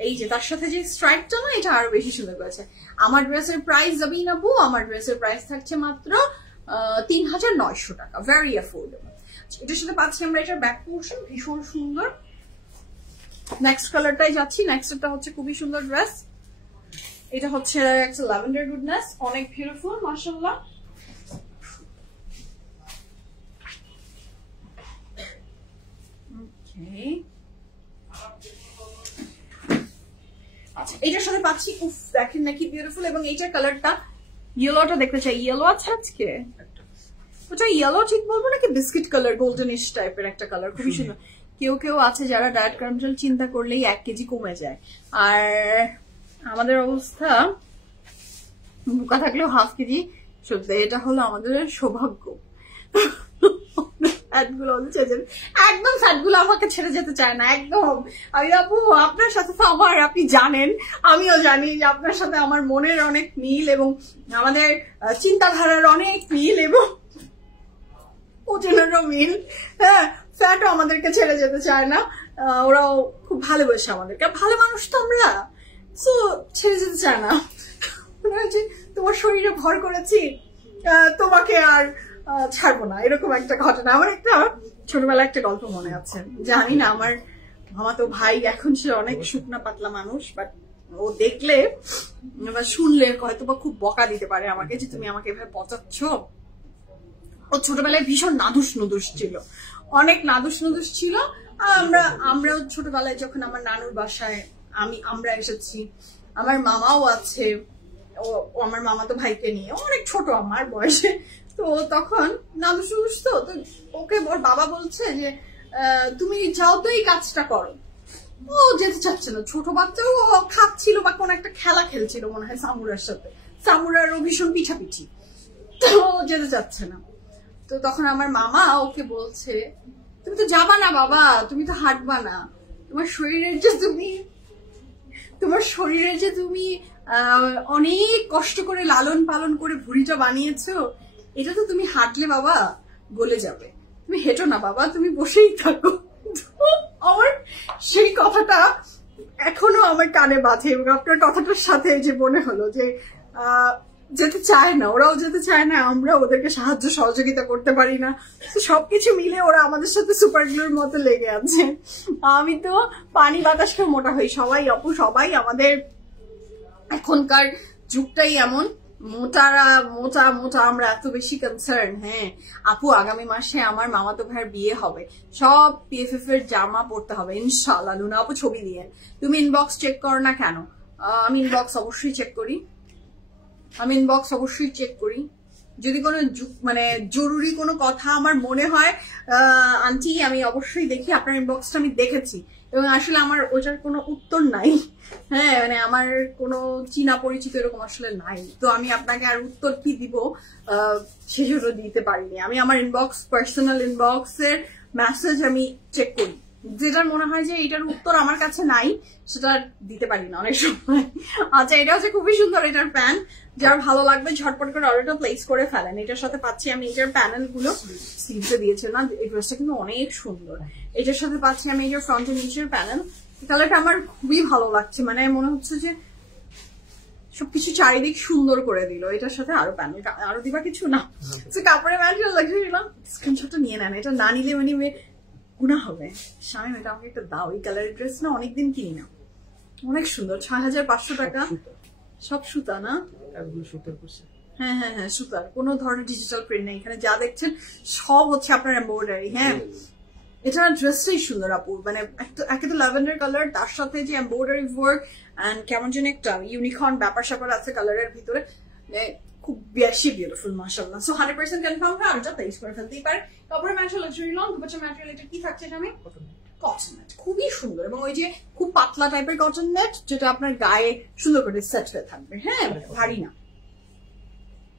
এই যে তার সাথে যে স্ট্রাইপটা না, এটা আরো বেশি সুন্দর করেছে। আমার ড্রেসের প্রাইস যাবেই না বউ, আমার ড্রেসের প্রাইস থাকছে মাত্র 3900 টাকা, ভেরি অ্যাফোর্ডেবল। এটার সাথে পাচ্ছি আমরা এটার ব্যাক পোর্শন, ভীষণ সুন্দর। নেক্সট কালারটাই যাচ্ছি, নেক্সটটা হচ্ছে খুবই সুন্দর ড্রেস, এটা হচ্ছে একটা ল্যাভেন্ডার গুডনেস, অনেক বিউটিফুল মাশাআল্লাহ। ওকে, আচ্ছা এটার সাথে পাচ্ছি, উফ দেখেন নাকি বিউটিফুল, এবং এইটার কালারটা ইয়েলোটা দেখতে চাই, ইয়েলো আছে আজকে, ওটা ইয়েলো ঠিক বলবো নাকি বিস্কিট কালার, গোল্ডেনিশ টাইপের একটা কালার, খুবই সুন্দর। কেউ কেউ আছে যারা ডায়েট কন্ট্রোল চিন্তা করলেই 1 কেজি কমে যায়, আর আমাদের অবস্থা বুকা থাকলেও হাফ কেজি চলতে, এটা হলো আমাদের সৌভাগ্য। একদম ফ্যাটগুলো আমাকে ছেড়ে যেতে চায় না একদম। আমি আপু আপনার সাথে তো আমার, আপনি জানেন আমিও জানি যে আপনার সাথে আমার মনের অনেক মিল এবং আমাদের চিন্তাধারার অনেক মিল এবং ওজনেরও মিল। হ্যাঁ, ফ্যাটও আমাদেরকে ছেড়ে যেতে চায় না, ওরাও খুব ভালোবাসে আমাদেরকে, ভালো মানুষ তো আমরা, তো ছেড়ে যেতে চায় না। তোমার শরীরে ভর করেছি, তোমাকে আর ছাড়বো না, এরকম একটা ঘটনা। আমার একটা ছোটবেলা একটা গল্প মনে আছে, জানি না আমার মামাতো ভাই, এখন সে অনেক শুকনা পাতলা মানুষ, বাট ও দেখলে বা শুনলে হয়তো বা খুব বকা দিতে পারে আমাকে, যে তুমি আমাকে এভাবে পচাচ্ছ। ও ছোটবেলায় ভীষণ নাদুস নুদুস ছিল, অনেক নাদুস নুদুস ছিল। আমরাও ছোটবেলায় যখন আমার নানুর বাসায় আমরা এসেছি, আমার মামাও আছে, ও আমার মামাতো ভাইকে নিয়ে, অনেক ছোট আমার বয়সে, তো তখন নাদুস নুদুস, তো ওকে ওর বাবা বলছে যে তুমি যাও তো এই কাজটা করো, ও যেতে চাচ্ছে না। ছোট বাচ্চা, ও খাচ্ছিল বা কোন একটা খেলা খেলছিল মনে হয় সামুরার সাথে, সামুরারও ভীষণ পিঠাপিঠি, তো যেতে চাচ্ছে না। তো তখন আমার মামা ওকে বলছে, তুমি তো যাবা না বাবা, তুমি তো হাঁটবা না, তোমার শরীরের যে তুমি অনেক কষ্ট করে লালন পালন করে ভুঁড়িটা বানিয়েছো, এটা তো তুমি হাঁটলে বাবা গলে যাবে, তুমি হেঁটো না বাবা, তুমি বসেই থাকো। আমার সেই কথাটা এখনো আমার কানে বাজে, এবং আপনার কথাটার সাথে যে মনে হলো যে যেতে চায় না, ওরাও যেতে চায় না, আমরা ওদেরকে সাহায্য সহযোগিতা করতে পারি না, সবকিছু মিলে ওরা আমাদের সাথে সুপার গ্লুর মতো লেগে আছে। আমি তো পানি বাতাস খেয়ে মোটা হই, সবাই আপু সবাই, আমাদের এখনকার যুগটাই এমন, মোটা আমরা এত বেশি কনসার্ন। হ্যাঁ আপু, আগামী মাসে আমার মামাতো ভাইয়ের বিয়ে হবে, সব PFF এর জামা পড়তে হবে ইনশাআল্লাহ। লুনা আপু ছবি দিয়ে, তুমি ইনবক্স চেক করো না কেন? আমি ইনবক্স অবশ্যই চেক করি, যদি কোনো মানে জরুরি কোনো কথা আমার মনে হয় আন্টি, আমি অবশ্যই দেখি। আপনার ইনবক্সটা আমি দেখেছি, এবং আসলে আমার ওটার কোনো উত্তর নাই। হ্যাঁ, মানে আমার কোনো চীনা পরিচিত এরকম আসলে নাই, তো আমি আপনাকে আর উত্তর কি দিব সেজন্য দিতে পারিনি। আমি আমার ইনবক্স, পার্সোনাল ইনবক্সের মেসেজ আমি চেক করি, যেটার মনে হয় যে এটার উত্তর আমার কাছে নাই সেটা দিতে পারি না অনেক সময়। আচ্ছা, এটা হচ্ছে খুবই সুন্দর, এটার প্যান, যার ভালো লাগবে ঝটপট করে অর্ডারটা প্লেস করে ফেলেন। এটার সাথে পাচ্ছি আমি এটার প্যানেল গুলো স্লিভে দিয়েছে না, এই ড্রেসটা কিন্তু অনেক সুন্দর। এটার সাথে পাচ্ছি আমি এটার ফ্রন্ট এন্ড নিচের প্যানেল, কালারটা আমার খুবই ভালো লাগছে, মানে মনে হচ্ছে যে সবকিছু চারিদিক সুন্দর করে দিল। এটার সাথে আরো প্যানেল, আরো দিবা কিছু না, কাপড়ের ম্যাটেরিয়াল লাগছে না, স্ক্রিনশটটা নিয়ে নেন, এটা না নিলে মানে গুণা হবে। শামিম, এটা আমাকে একটা দাও, এই কালারের ড্রেস না অনেকদিন কিনি না, অনেক সুন্দর, 6500 টাকা, সব সুতা না? হ্যাঁ হ্যাঁ হ্যাঁ, সুতার, কোনো ধরনের ডিজিটাল প্রিন্ট নেই এখানে, যা দেখছেন সব হচ্ছে আপনার এমব্রয়ডারি। হ্যাঁ, এটা ড্রেসটাই সুন্দর আপু, মানে একে তো ল্যাভেন্ডার কালার, তার সাথে যে এমব্রয়ডারি ওয়ার্ক এন্ড কেমন যেন একটা ইউনিকর্ন ব্যাপার স্যাপার আছে কালারের ভিতরে, খুব বেশি বিউটিফুল মাশাআল্লাহ। সো 100% কনফার্ম হয়, আমরা প্লেস করে ফেলতেই পারি। কাপড়ের ম্যাটেরিয়াল লাক্সারি লং, দুপাশে ম্যাটেরিয়াল, এটা কি থাকছে আমি কটন নেট, খুবই সুন্দর, এবং ওই যে খুব পাতলা টাইপের কটন নেট যেটা আপনার গায়ে সুন্দর করে সেট হয়ে থাকবে, হ্যাঁ ভারী না।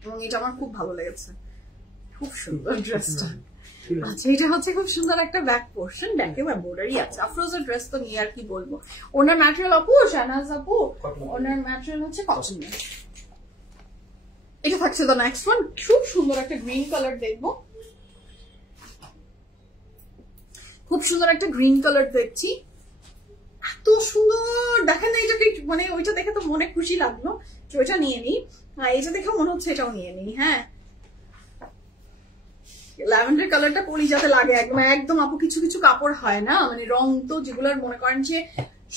এবং এটা আমার খুব ভালো লেগেছে, খুব সুন্দর ড্রেসটা। আচ্ছা, এটা হচ্ছে খুব সুন্দর একটা ব্যাক পোর্শন, ব্যাকে এমব্রয়ডারি আছে। আফরোজের ড্রেস তো নিয়ে আর কি বলবো, ওনার ম্যাটেরিয়াল আপু, শাহনাজ আপু, ওনার ম্যাটেরিয়াল হচ্ছে কটন নেট। এটা থাকছে দ্য নেক্সট ওয়ান, খুব সুন্দর একটা গ্রিন কালার দেখবো, খুব সুন্দর একটা গ্রিন কালার দেখছি, এত সুন্দর দেখেন না এটাকে, মানে ওইটা দেখে তো মনে খুশি লাগলো যে ওইটা নিয়ে নিই, এটা দেখে মনে হচ্ছে এটাও নিয়ে নিই। হ্যাঁ, ল্যাভেন্ডার কালারটা কলিজাতে লাগে একদম, একদম আপু। কিছু কিছু কাপড় হয় না, মানে রং তো যেগুলোর মনে করেন যে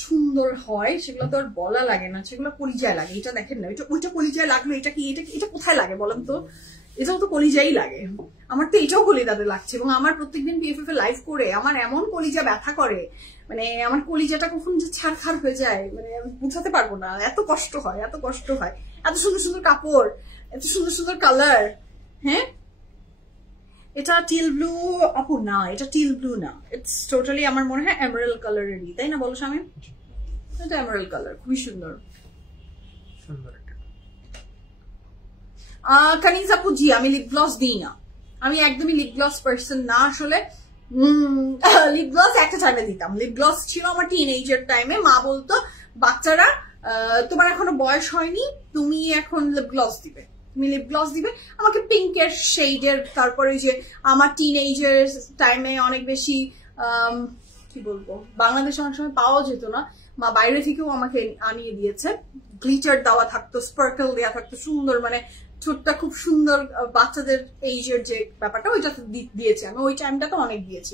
সুন্দর হয় সেগুলো তো আর বলা লাগে না, সেগুলো কলিজায় লাগে। এটা দেখেন না, ওইটা কলিজায় লাগলো, এটা কি, এটা কোথায় লাগে বলেন তো? এটাও তো কলিজাই লাগে, আমার তো এটাও কলিজাতে লাগছে। এবং আমার প্রত্যেকদিন PFF এ লাইভ করে আমার এমন কলিজা ব্যথা করে, মানে আমার কলিজাটা কখন যে ছাড়খাড় হয়ে যায়, মানে আমি বুঝাতে পারবো না, এত কষ্ট হয়, এত কষ্ট হয়। এত সুন্দর সুন্দর কাপড়, এত সুন্দর সুন্দর কালার। হ্যাঁ, এটা টিল ব্লু আপু না, এটা টিল ব্লু না, ইটস টোটালি আমার মনে হয় এমারেল্ড কালারেরই, তাই না বলো শামিম? এটা এমারেল্ড কালার, খুবই সুন্দর। কানিজ আপু জি, আমি লিপ গ্লস দিই না, আমি একদমই লিপ গ্লস পার্সন না আসলে। লিপ গ্লস একটা টাইমে দিতাম, লিপ গ্লস ছিল আমার টিনেজার টাইমে। মা বলতো বাচ্চারা তোমার এখনো বয়স হয়নি, তুমি এখন লিপ গ্লস দিবে, তুমি লিপ গ্লস দিবে। আমাকে পিঙ্কের শেডের, তারপরে যে আমার টিনেজার টাইমে অনেক বেশি কি বলবো, বাংলাদেশে অনেক সময় পাওয়া যেত না, মা বাইরে থেকেও আমাকে আনিয়ে দিয়েছে, গ্লিটার দেওয়া থাকতো, স্পার্কল দেওয়া থাকতো, সুন্দর মানে ছোটটা খুব সুন্দর বাচ্চাদের এইজের যে ব্যাপারটা, ওইটা দিয়েছে, আমি ওই টাইমটাতে অনেক দিয়েছি।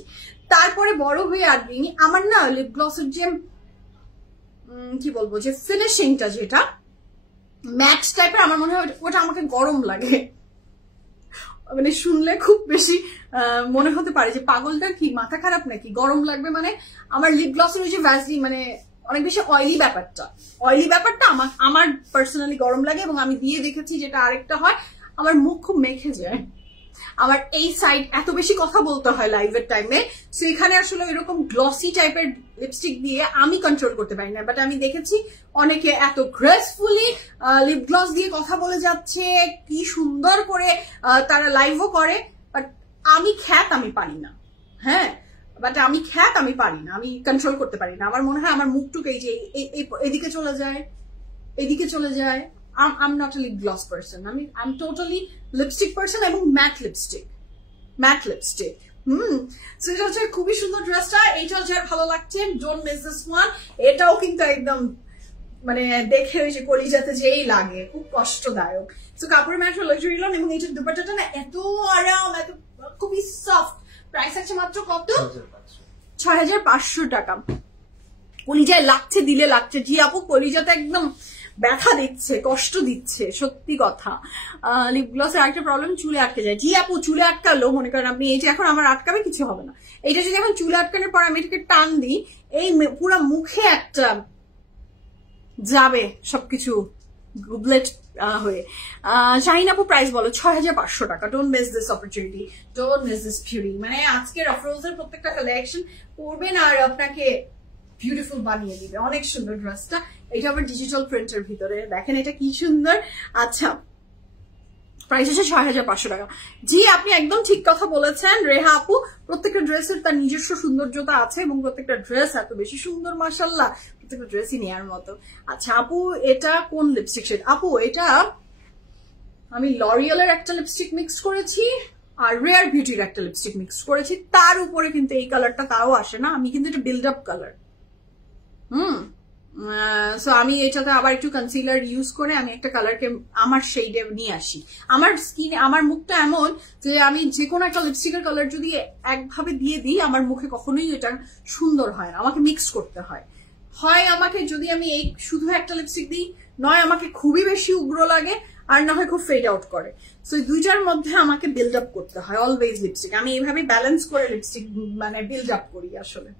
তারপরে বড় হয়ে আর দিইনি। আমার না লিপ গ্লসের যে কি বলবো, যে ফিনিশিংটা যেটা ম্যাট টাইপের, আমার মনে হয় ওটা আমাকে গরম লাগে, মানে শুনলে খুব বেশি মনে হতে পারে যে পাগলটা কি মাথা খারাপ নাকি, গরম লাগবে। মানে আমার লিপ গ্লসের ওই যে ভ্যাসলিন, মানে অনেক বেশি অয়েলি ব্যাপারটা আমার পার্সোনালি গরম লাগে। এবং আমি দিয়ে দেখেছি যেটা আরেকটা হয়, আমার মুখ খুব মেখে যায়, আমার এই সাইড এত বেশি কথা বলতে হয় লাইভের টাইমে, সো এখানে আসলে এরকম গ্লসি টাইপের লিপস্টিক দিয়ে আমি কন্ট্রোল করতে পারি না। বাট আমি দেখেছি অনেকে এত গ্রেসফুলি লিপ গ্লস দিয়ে কথা বলে যাচ্ছে, কি সুন্দর করে তারা লাইভও করে। বাট আমি পারি না, হ্যাঁ, বাট আমি পারি না, আমি কন্ট্রোল করতে পারি না। আমার মনে হয় আমার মুখটুক এই যে এদিকে চলে যায়, এদিকে চলে যায়। I'm not a lip gloss person. I'm totally lipstick person এবং matte lipstick. So এটা হচ্ছে খুবই সুন্দর ড্রেসটা, এইটাও যার ভালো লাগছে don't miss this one. এটাও কিন্তু একদম মানে দেখে ওই যে কলিজাতে যেই লাগে, খুব কষ্টদায়ক। So কাপড়ের ম্যাটেরিয়াল লাক্সারি লন, এবং এইটার দুপাট্টাটা না এত আরাম, এত খুবই সফট। প্রাইস আছে মাত্র কত? 6500 টাকা। কলিজায় লাগছে, দিলে লাগছে। জি আপু, কলিজাতে একদম ব্যথা দিচ্ছে, কষ্ট দিচ্ছে, সত্যি কথা। লিপ গ্লসের আরেকটা প্রবলেম, চুলে আটকে যায়। জি আপু, চুলে আটকালো, মনে করেন আপনি এই যে এখন আমার আটকাবে, কিছু হবে না। এইটা যদি এখন চুলে আটকানোর পর আমি এটাকে টান দিই, এই পুরো মুখে একটা যাবে সবকিছু গুবলেট হয়ে। শাহিন আপু প্রাইস বলো 6500 টাকা। Don't miss this opportunity, don't miss this beauty. মানে আজকের আফরোজের প্রত্যেকটা কালেকশন পরবেন আর আপনাকে বিউটিফুল বানিয়ে দিবে। অনেক সুন্দর ড্রেসটা, এটা আবার ডিজিটাল প্রিন্টের ভিতরে, দেখেন এটা কি সুন্দর। আচ্ছা, প্রাইস হচ্ছে 6500 টাকা। জি, আপনি একদম ঠিক কথা বলেছেন রেহা আপু, প্রত্যেকটা ড্রেসের তার নিজস্ব সৌন্দর্যতা আছে এবং প্রত্যেকটা ড্রেস এত বেশি সুন্দর, মাশাআল্লাহ, প্রত্যেকটা ড্রেসই নেয়ার মতো। আচ্ছা আপু, এটা কোন লিপস্টিক শেড? আপু এটা আমি লরিয়ালের একটা লিপস্টিক মিক্স করেছি আর রেয়ার বিউটির একটা লিপস্টিক মিক্স করেছি, তার উপরে কিন্তু এই কালারটা তাও আসে না, আমি কিন্তু এটা বিল্ড আপ কালার। সো আমি এটাতে আবার একটু কনসিলার ইউজ করে আমি একটা কালারকে আমার শেডে নিয়ে আসি। আমার স্কিনে, আমার মুখটা এমন যে আমি যে কোনো একটা লিপস্টিকের কালার যদি একভাবে দিয়ে দিই, আমার মুখে কখনোই এটা সুন্দর হয় না, আমাকে মিক্স করতে হয়। হয় আমাকে যদি আমি এই শুধু একটা লিপস্টিক দিই, নয় আমাকে খুবই বেশি উগ্র লাগে, আর না হয় খুব ফেড আউট করে। সো এই দুইটার মধ্যে আমাকে বিল্ড আপ করতে হয় অলওয়েজ লিপস্টিক। আমি এইভাবে ব্যালেন্স করে লিপস্টিক মানে বিল্ড আপ করি, আসলে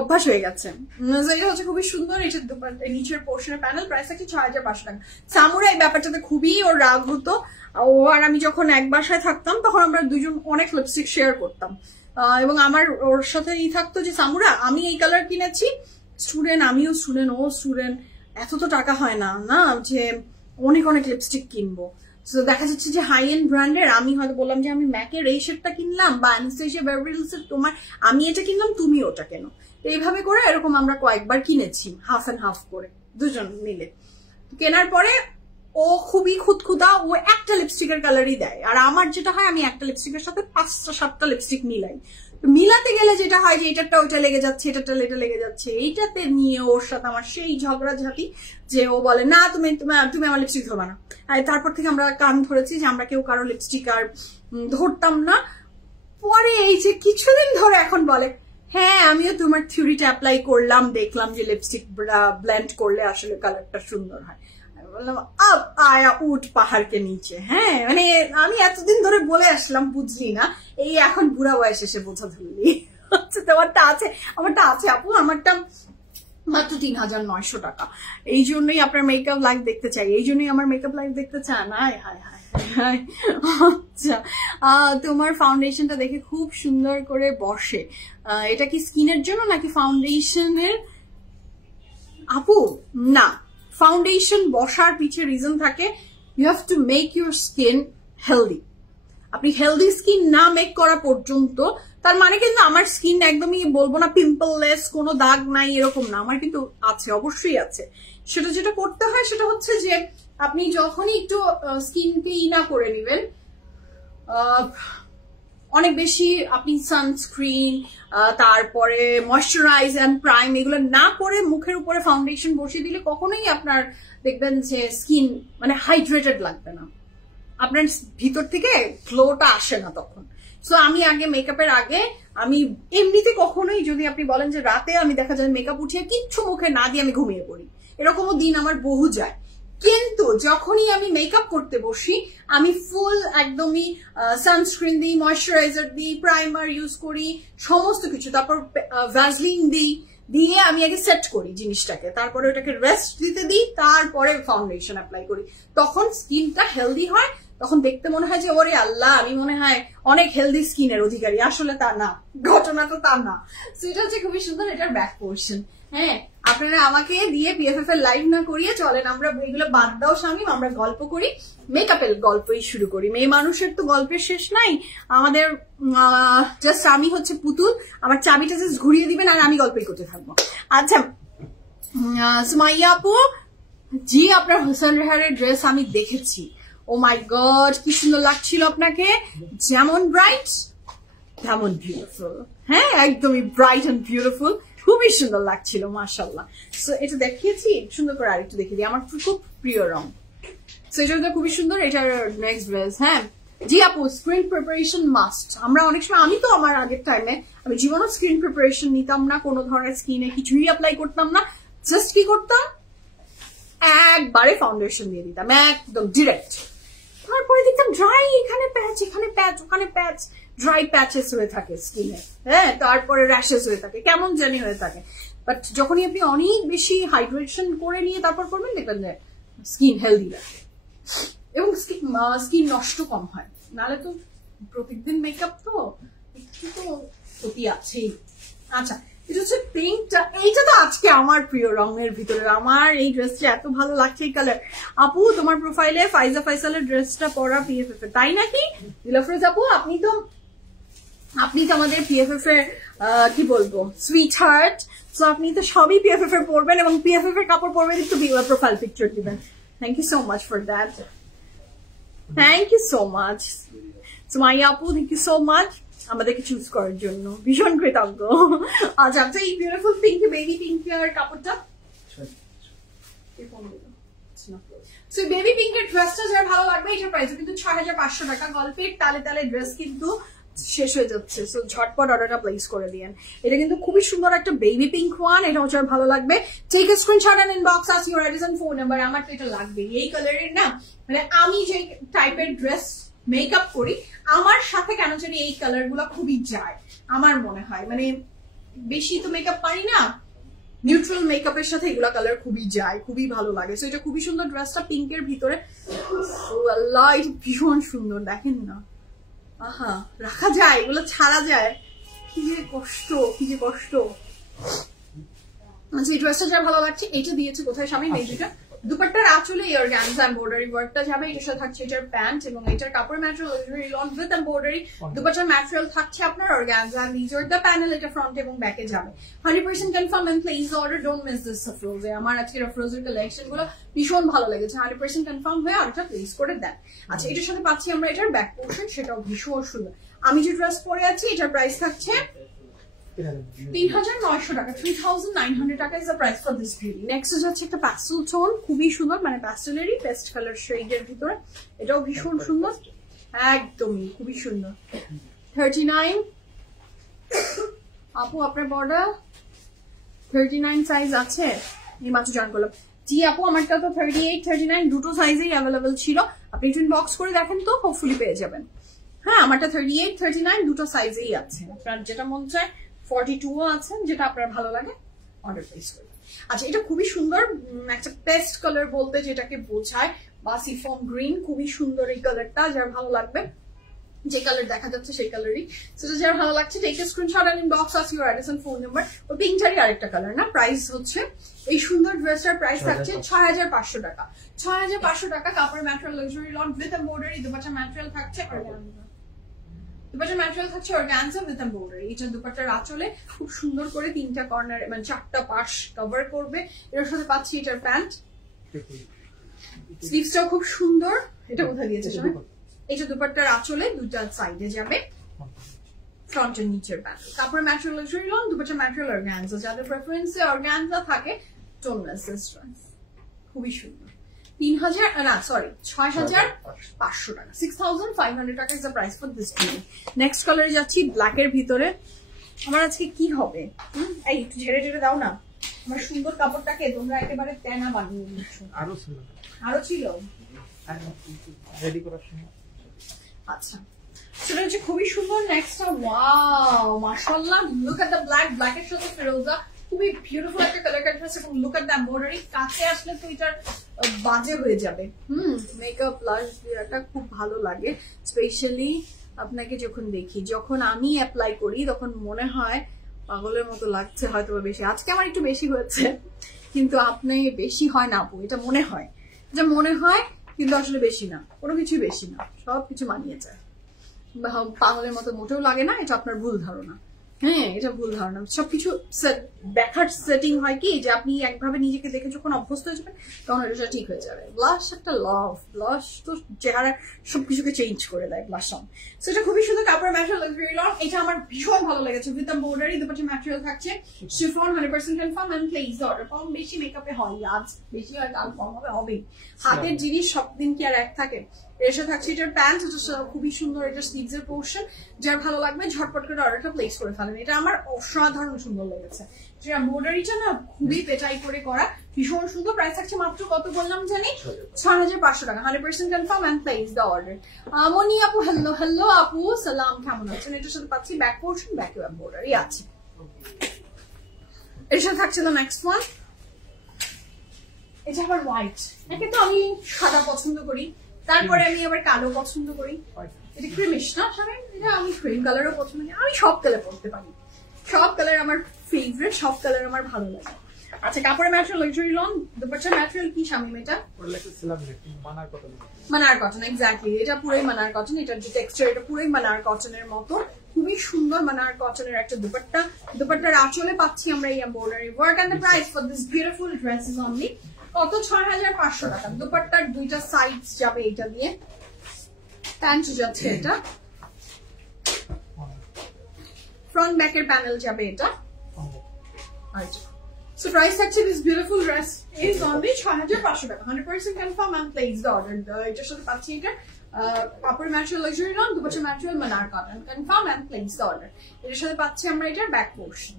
অভ্যাস হয়ে গেছে। এটা হচ্ছে খুবই সুন্দর, এটা নিচের পোর্শনের প্যানেল। প্রাইস আছে 6500 টাকা। সামুরা এই ব্যাপারটাতে খুবই ওর রাগ হতো, ও আর আমি যখন এক বাসায় থাকতাম তখন আমরা দুজন অনেক লিপস্টিক শেয়ার করতাম। এবং আমার ওর সাথে থাকতো যে সামুরা আমি এই কালার কিনেছি, স্টুডেন্ট, আমিও স্টুডেন্ট, ও স্টুডেন্ট, এত তো টাকা হয় না না যে অনেক অনেক লিপস্টিক কিনবো। তো দেখা যাচ্ছে যে হাই এন্ড ব্র্যান্ডের, আমি হয়তো বললাম যে আমি ম্যাকের এই শেডটা কিনলাম বা অ্যানাস্টেসিয়া বেভারলি হিলসের তোমার আমি এটা কিনলাম তুমি ওটা কেনো, এইভাবে করে এরকম আমরা কয়েকবার কিনেছি হাফ অ্যান্ড হাফ করে দুজন মিলে। কেনার পরে ও খুবই খুদখুদা, ও একটা লিপস্টিকের কালারই দেয়, আর আমার যেটা হয় আমি একটা লিপস্টিকের সাথে 5-7টা লিপস্টিক মিলাই। মিলাতে গেলে যেটা হয় যে এটারটা ওইটা লেগে যাচ্ছে, এটারটা এটা লেগে যাচ্ছে, এইটাতে নিয়ে ওর সাথে আমার সেই ঝগড়াঝাটি যে ও বলে না তুমি আমার লিপস্টিক ধরবা না। আর তারপর থেকে আমরা কান ধরেছি যে আমরা কেউ কারো লিপস্টিক আর ধরতাম না। পরে এই যে কিছুদিন ধরে এখন বলে হ্যাঁ আমিও তোমার থিওরিটা অ্যাপ্লাই করলাম, দেখলাম যে লিপস্টিক ব্লেন্ড করলে আসলে কালারটা সুন্দর হয়। বললাম আব আয়া উঠ পাহাড়কে নিচে। হ্যাঁ মানে আমি এতদিন ধরে বলে আসলাম বুঝলি না, এই এখন বুড়া বয়স এসে বোঝা ধরলি। তোমারটা আছে, আমারটা আছে আপু, আমারটা মাত্র ৩,৯০০ টাকা। এই জন্যই আপনার মেকআপ লাইভ দেখতে চাই, এই জন্যই আমার মেকআপ লাইভ দেখতে চান। হায় হায় হায় হায়। আচ্ছা তোমার ফাউন্ডেশনটা দেখে খুব সুন্দর করে বসে, এটা কি স্কিনের জন্য নাকি ফাউন্ডেশনের? আপু না, ফাউন্ডেশন বসার পিছে রিজন থাকে you have to make your skin healthy. আপনি হেলদি স্কিন না মেক করা পর্যন্ত, তার মানে কিন্তু আমার স্কিন একদমই বলবো না পিম্পললেস, কোনো দাগ নাই এরকম না, আমার কিন্তু আছে, অবশ্যই আছে। সেটা যেটা করতে হয় সেটা হচ্ছে যে আপনি যখনই একটু স্কিনকে না করে নেবেন, অনেক বেশি আপনি সানস্ক্রিন তারপরে ময়শ্চারাইজ অ্যান্ড প্রাইম এগুলো না করে মুখের উপরে ফাউন্ডেশন বসিয়ে দিলে কখনোই আপনার দেখবেন যে স্কিন মানে হাইড্রেটেড লাগবে না, আপনার ভিতর থেকে গ্লোটা আসে না তখন। সো আমি আগে মেকআপের আগে আমি এমনিতে কখনোই, যদি আপনি বলেন যে রাতে আমি দেখা যায় মেকআপ উঠিয়ে কিচ্ছু মুখে না দিয়ে আমি ঘুমিয়ে পড়ি, এরকমও দিন আমার বহু যায়। কিন্তু যখনই আমি মেকআপ করতে বসি আমি ফুল একদমই সানস্ক্রিন দিই, ময়শ্চারাইজার দিই, প্রাইমার ইউজ করি, সমস্ত কিছু, তারপর ভ্যাসলিন দিই, দিয়ে আমি আগে সেট করি জিনিসটাকে, তারপরে ওটাকে রেস্ট দিতে দিই, তারপরে ফাউন্ডেশন অ্যাপ্লাই করি। তখন স্কিনটা হেলদি হয়, তখন দেখতে মনে হয় যে ওরে আল্লাহ আমি মনে হয় অনেক হেলদি স্কিনের অধিকারী, আসলে তা না, ঘটনা তো তা না। সেটা হচ্ছে খুবই সুন্দর এটার ব্যাক পোর্শন। হ্যাঁ আপনারা আমাকে দিয়ে পিএফএফ এর লাইভ না করিয়ে চলেন আমরা এগুলো বাদ দাও শামিম, আমরা গল্প করি, মেকআপের গল্পই শুরু করি। মেয়ে মানুষের তো গল্পের শেষ নাই, আমাদের জাস্ট আমি হচ্ছে পুতুল, আমার চাবিটা জাস্ট ঘুরিয়ে দিবেন আর আমি গল্পই করতে থাকবো। আচ্ছা সুমাইয়া আপু, জি আপনার হোসেন রেহারের ড্রেস আমি দেখেছি, ও মাই গড কি সুন্দর লাগছিল আপনাকে, যেমন ব্রাইট তেমন বিউটিফুল। হ্যাঁ একদমই ব্রাইট এন্ড বিউটিফুল, খুবই সুন্দর লাগছিল মাশাআল্লাহ। সো এটা দেখিয়েছি, সুন্দর করে আরেকটু দেখিয়ে দিই, আমার খুব প্রিয় রং। সো এটা খুবই সুন্দর, এটার নেক্সট ড্রেস। হ্যাঁ জি আপু স্ক্রিন প্রিপারেশন মাস্ট। আমরা অনেক সময়, আমি তো আমার আগের টাইমে আমি জীবনও স্ক্রিন প্রিপারেশন নিতাম না, কোনো ধরনের স্কিনে কিছুই অ্যাপ্লাই করতাম না, জাস্ট কি করতাম একবারে ফাউন্ডেশন দিয়ে দিতাম একদম ডিরেক্ট, তারপরে দেখতাম ড্রাই, এখানে প্যাচ, এখানে প্যাচ, ওখানে প্যাচ, ড্রাই প্যাচেস হয়ে থাকে স্কিনে, হ্যাঁ তারপরে র্যাশেস হয়ে থাকে, কেমন জানি হয়ে থাকে। বাট যখনই আপনি অনেক বেশি হাইড্রেশন করে নিয়ে তারপর করবেন দেখবেন যে স্কিন হেলদি লাগে এবং স্কিন নষ্ট কম হয়, নাহলে তো প্রত্যেকদিন মেকআপ তো একটু তো ক্ষতি আছেই। আচ্ছা এটা হচ্ছে পিঙ্কটা, এইটা তো আজকে আমার প্রিয় রঙের ভিতরে, আমার এই ড্রেসটা এত ভালো লাগছে এই কালার। আপু তোমার প্রোফাইলে ফাইজা ফাইসালের ড্রেসটা পরা পিএফএফ এ, তাই নাকি? দিলাফরোজ আপু আপনি তো আমাদের পিএফএফ এর কি বলবো সুইট হার্ট, সো আপনি তো সবই পিএফএফ এর পরবেন এবং পিএফএফ এর কাপড় পরবেন, একটু প্রোফাইল পিকচার দিবেন। Thank you so much for that, thank you so much Sumaiya আপু, থ্যাংক ইউ সো মাচ আমাদেরকে চুজ করার জন্য, ভীষণ কৃতজ্ঞ। আচ্ছা আচ্ছা এই বিউটিফুল পিঙ্ক, বেবি পিঙ্ক এর কাপড়টা, বেবি পিঙ্কের ড্রেসটা যার ভালো লাগবে, এটার প্রাইস কিন্তু ৬৫০০ টাকা। গল্পের তালে তালে ড্রেস কিন্তু শেষ হয়ে যাচ্ছে, সো ঝটপট অর্ডারটা প্লেস করে দিয়েন। এটা কিন্তু খুবই সুন্দর একটা বেবি পিঙ্ক ওয়ান, এটা হচ্ছে ভালো লাগবে। Take a screenshot and inbox us your address and phone number. আমার তো এটা লাগবে এই কালারের না, মানে আমি যে টাইপের ড্রেস মেকআপ করি আমার সাথে কেন জানি এই কালার গুলো খুবই যায়, আমার মনে হয়, মানে বেশি তো মেকআপ পারি না, নিউট্রাল মেকআপের সাথে এগুলা কালার খুবই যায়, খুবই ভালো লাগে। সো এটা খুবই সুন্দর, ড্রেসটা পিঙ্কের ভিতরে, আল্লাহ এটা ভীষণ সুন্দর, দেখেন না, আহা রাখা যায়, এগুলো ছাড়া যায়, কি যে কষ্ট, কি যে কষ্ট। আচ্ছা এই ড্রেসটা যার ভালো লাগছে এটা দিয়েছে কোথায় স্বামী মেজিটা। দুপাট্টার আঁচলে অর্গানজা এমব্রয়ডারি ওয়ার্কটা যাবে, এটার সাথে থাকছে এটার প্যান্ট এবং এটার কাপড় material luxury lawn with embroidery. দুপাট্টার ম্যাটেরিয়াল থাকছে আপনার অর্গানজা, নিজ অর দ্য প্যানেল, এটা ফ্রন্ট এবং ব্যাকে যাবে। 100% confirm and please order, don't miss this Afrozeh. আমার আজকের আফরোজের কালেকশন গুলো ভীষণ ভালো লেগেছে, 100% কনফার্ম হয়ে অর্ডারটা প্লেস করে দেন। আচ্ছা এটার সাথে পাচ্ছি আমরা এটার ব্যাক পোর্শন, সেটাও ভীষণ সুন্দর। আমি যে ড্রেস পরে আছি এটার প্রাইস থাকছে 3,900 টাকা, 3,900 টাকা is the price for this beauty. Next হচ্ছে একটা প্যাস্টেল টোন, খুবই সুন্দর, মানে প্যাস্টেলেরই পেস্ট কালার শেডের ভিতরে, এটাও ভীষণ সুন্দর, একদমই খুবই সুন্দর। 39 আপু আপনার বর্ডার 39 সাইজ আছে, এই মাত্র জয়েন করলাম। জি আপু আমারটা তো 38 39 দুটো সাইজেই অ্যাভেলেবেল ছিল, আপনি একটু ইনবক্স করে দেখেন তো, হোপফুলি পেয়ে যাবেন। হ্যাঁ আমারটা 38 39 দুটো সাইজেই আছে, আপনার যেটা মন চায় 42 আছে, যেটা আপনার ভালো লাগে অর্ডার প্লেস করবেন। আচ্ছা এটা খুবই সুন্দর, একটা পেস্ট কালার বলতে যেটাকে বোঝায়, বা সিফন গ্রিন, খুবই সুন্দর এই কালারটা, যার ভালো লাগবে যে কালার দেখা যাচ্ছে সেই কালারই, সেটা যার ভালো লাগছে take a screenshot and inbox us your address and phone number. ওই পিঙ্কটারই আরেকটা কালার না। প্রাইস হচ্ছে এই সুন্দর ড্রেসটার প্রাইস থাকছে 6,500 টাকা, 6,500 টাকা। কাপড় material luxury lawn with embroidery, dupatta material থাকছে অর্গানজা, দুপাট্টার ম্যাটেরিয়াল থাকছে অর্গানজা উইথ এমব্রয়ডারি। এটা দুপাট্টার আঁচলে খুব সুন্দর করে 3টা কর্নার মানে 4টা পাশ কভার করবে। এর সাথে পাচ্ছি এটার প্যান্ট, স্লিভসটাও খুব সুন্দর, এটা কোথায় দিয়েছে এটা দুপাট্টার আঁচলে 2টা সাইডে যাবে, ফ্রন্ট এর নিচের প্যানেল। কাপড় material luxury lawn, dupatta material organza, যাদের প্রেফারেন্সে অর্গানজা থাকে টোনলেস ড্রেস, খুবই সুন্দর। 6,500 টাকা, 6,500 টাকা is the price for this beauty. Next কালারে যাচ্ছি ব্ল্যাক এর ভিতরে। আমার আজকে কি হবে, এই একটু ঝেড়ে ঝেড়ে দাও না, আমার সুন্দর কাপড়টাকে তোমরা একেবারে তেনা বানিয়ে দিচ্ছ। আরো ছিল রেডি করার সময়। আচ্ছা সেটা হচ্ছে খুবই সুন্দর। নেক্সটটা ওয়াও মাশাআল্লাহ, লুক এট দ্য ব্ল্যাক, ব্ল্যাকের সাথে ফিরোজা, খুবই বিউটিফুল একটা কালার কন্ট্রাস্ট, এবং লুক এট দ্য এমব্রয়ডারি। কাছে আসলে তো এটার বাজে হয়ে যাবে। মেকআপ প্লাস এটা খুব ভালো লাগে, স্পেশালি আপনাকে যখন দেখি, যখন আমি অ্যাপ্লাই করি তখন মনে হয় পাগলের মতো লাগছে, হয়তো বেশি, আজকে আমার একটু বেশি হয়েছে, কিন্তু আপনি বেশি হয় না আপু, এটা মনে হয়, এটা মনে হয়, কিন্তু আসলে বেশি না, কোনো কিছুই বেশি না, সবকিছু মানিয়ে যায়, পাগলের মতো মোটেও লাগে না, এটা আপনার ভুল ধারণা। হ্যাঁ এটা ভুল ধারণা, সবকিছু দেখার সেটিং হয় কি যে আপনি একভাবে নিজেকে দেখে যখন অভ্যস্ত হয়ে যাবেন তখন এটা ঠিক হয়ে যাবে। ব্লাশ একটা লাভ, ব্লাশ তো চেহারা সবকিছুকে চেঞ্জ করে দেয় ব্লাশ অন। সেটা খুবই সুন্দর। কাপড় ম্যাটেরিয়াল লাক্সারি লন, এটা আমার ভীষণ ভালো লেগেছে, উইথ এমব্রয়ডারি, দুপাট্টা ম্যাটেরিয়াল থাকছে chiffon, 100% confirm and place order. কম বেশি মেকআপে হয়, আজ বেশি হয় কাল কম হবে, হবেই, হাতের জিনিস সব দিন কি আর এক থাকে। এর সাথে থাকছে এটার প্যান্ট, এটা খুবই সুন্দর, এটা স্লিভস এর পোর্শন, যার ভালো লাগবে ঝটপট করে অর্ডারটা প্লেস করে ফেলেন। এটা আমার অসাধারণ সুন্দর লেগেছে, যে এমব্রয়ডারিটা না খুবই পেটাই করে করা, ভীষণ সুন্দর। প্রাইস থাকছে মাত্র কত বললাম জানি, 6,500 টাকা, 100% confirm and place the order. Moni আপু হ্যালো, হ্যালো আপু সালাম, কেমন আছেন? এটার সাথে পাচ্ছি ব্যাক পোর্শন, ব্যাকে এমব্রয়ডারি আছে। এর সাথে থাকছে দ্য নেক্সট ওয়ান, এটা আবার হোয়াইট। একে তো আমি সাদা পছন্দ করি, তারপরে আমি আবার কালো পছন্দ করি, এটা ক্রিমিশ না, এটা আমি ক্রিম কালারও পছন্দ করি, আমি সব কালার পরতে পারি, সব কালার আমার ফেভারিট, সব কালার আমার ভালো লাগে। আচ্ছা কাপড়ের ম্যাটেরিয়াল লাক্সারি লন, দুপাট্টার ম্যাটেরিয়াল কি শামিম? এটা মানার কটন, এক্স্যাক্টলি, এটা পুরোই মানার কটন, এটার যে টেক্সচার এটা পুরোই মানার কটনের মতো, খুবই সুন্দর মানার কটনের একটা দুপাট্টা। দুপাট্টার আঁচলে পাচ্ছি আমরা এই embroidery work, and the price for this beautiful dress is only কত, 6,500 টাকা। দুপাট্টার 2টা সাইডস যাবে এটা দিয়ে, প্যান্ট যাচ্ছে এটা, ফ্রন্ট ব্যাকের প্যানেল যাবে এটা। আচ্ছা সো প্রাইস থাকছে this beautiful dress is only 6,500 টাকা, 100% confirm and place the order. এটার সাথে পাচ্ছি এটা কাপড় material luxury lawn, dupatta material মানার cotton, confirm and place the order. এটার সাথে পাচ্ছি আমরা এটার ব্যাক পোর্শন।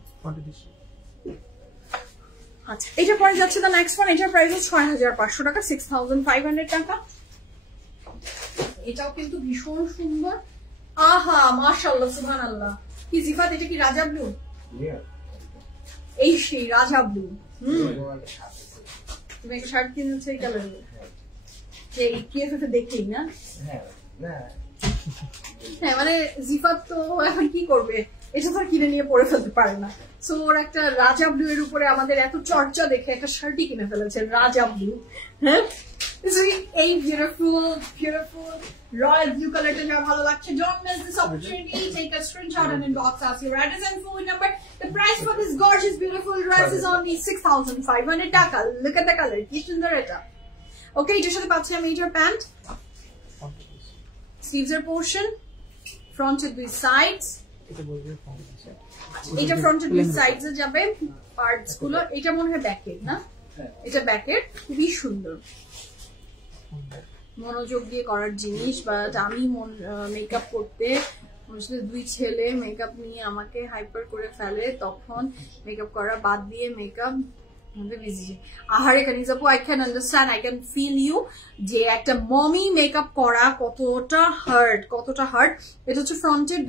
আচ্ছা এটা পরে যাচ্ছে দ্য নেক্সট ওয়ান, এটার প্রাইস 6,500 টাকা, 6,500 টাকা। এটাও কিন্তু ভীষণ সুন্দর, আহা মাশাআল্লাহ সুবহানাল্লাহ। কি জিফাত, এটা কি রাজা ব্লু? এই সেই রাজা ব্লু। তুমি একটা শার্ট কিনেছো এই কালারের, যে কিএফএফ এ দেখেই না? হ্যাঁ মানে জিফাত তো এখন কি করবে, এটা তো কিনে নিয়ে পরে ফেলতে পারে না। সো ওর একটা রাজা ব্লু এর উপরে আমাদের এত চর্চা দেখে একটা শার্টই কিনে ফেলেছে রাজা ব্লু। হ্যাঁ, এই বিউটিফুল রয়্যাল ব্লু কালারটা যা ভালো লাগছে। Don't miss this opportunity. Take a screenshot and inbox us your address and phone number. The price for this gorgeous beautiful dress is only 6,500 টাকা. Look at the color. কি সুন্দর এটা। ওকে, এটার সাথে পাচ্ছি আমি এটার প্যান্ট, স্লিভস এর পোর্শন, ফ্রন্টের দুই সাইডস, এটা ফ্রন্টের দুই সাইডস এ যাবে পার্টস গুলো। এটা মনে হয় ব্যাকের না, এটা ব্যাকের, খুবই সুন্দর মনোযোগ দিয়ে করার জিনিস। বাট আমি মেকআপ করতে দুই ছেলে মেকআপ নিয়ে আমাকে হাইপার করে ফেলে, তখন মেকআপ করা বাদ দিয়ে মেকআপ আহারে কানিজাপু, I can understand, I can feel you যে একটা মমি মেকআপ করা কতটা হার্ড। এটা হচ্ছে ফ্রন্টের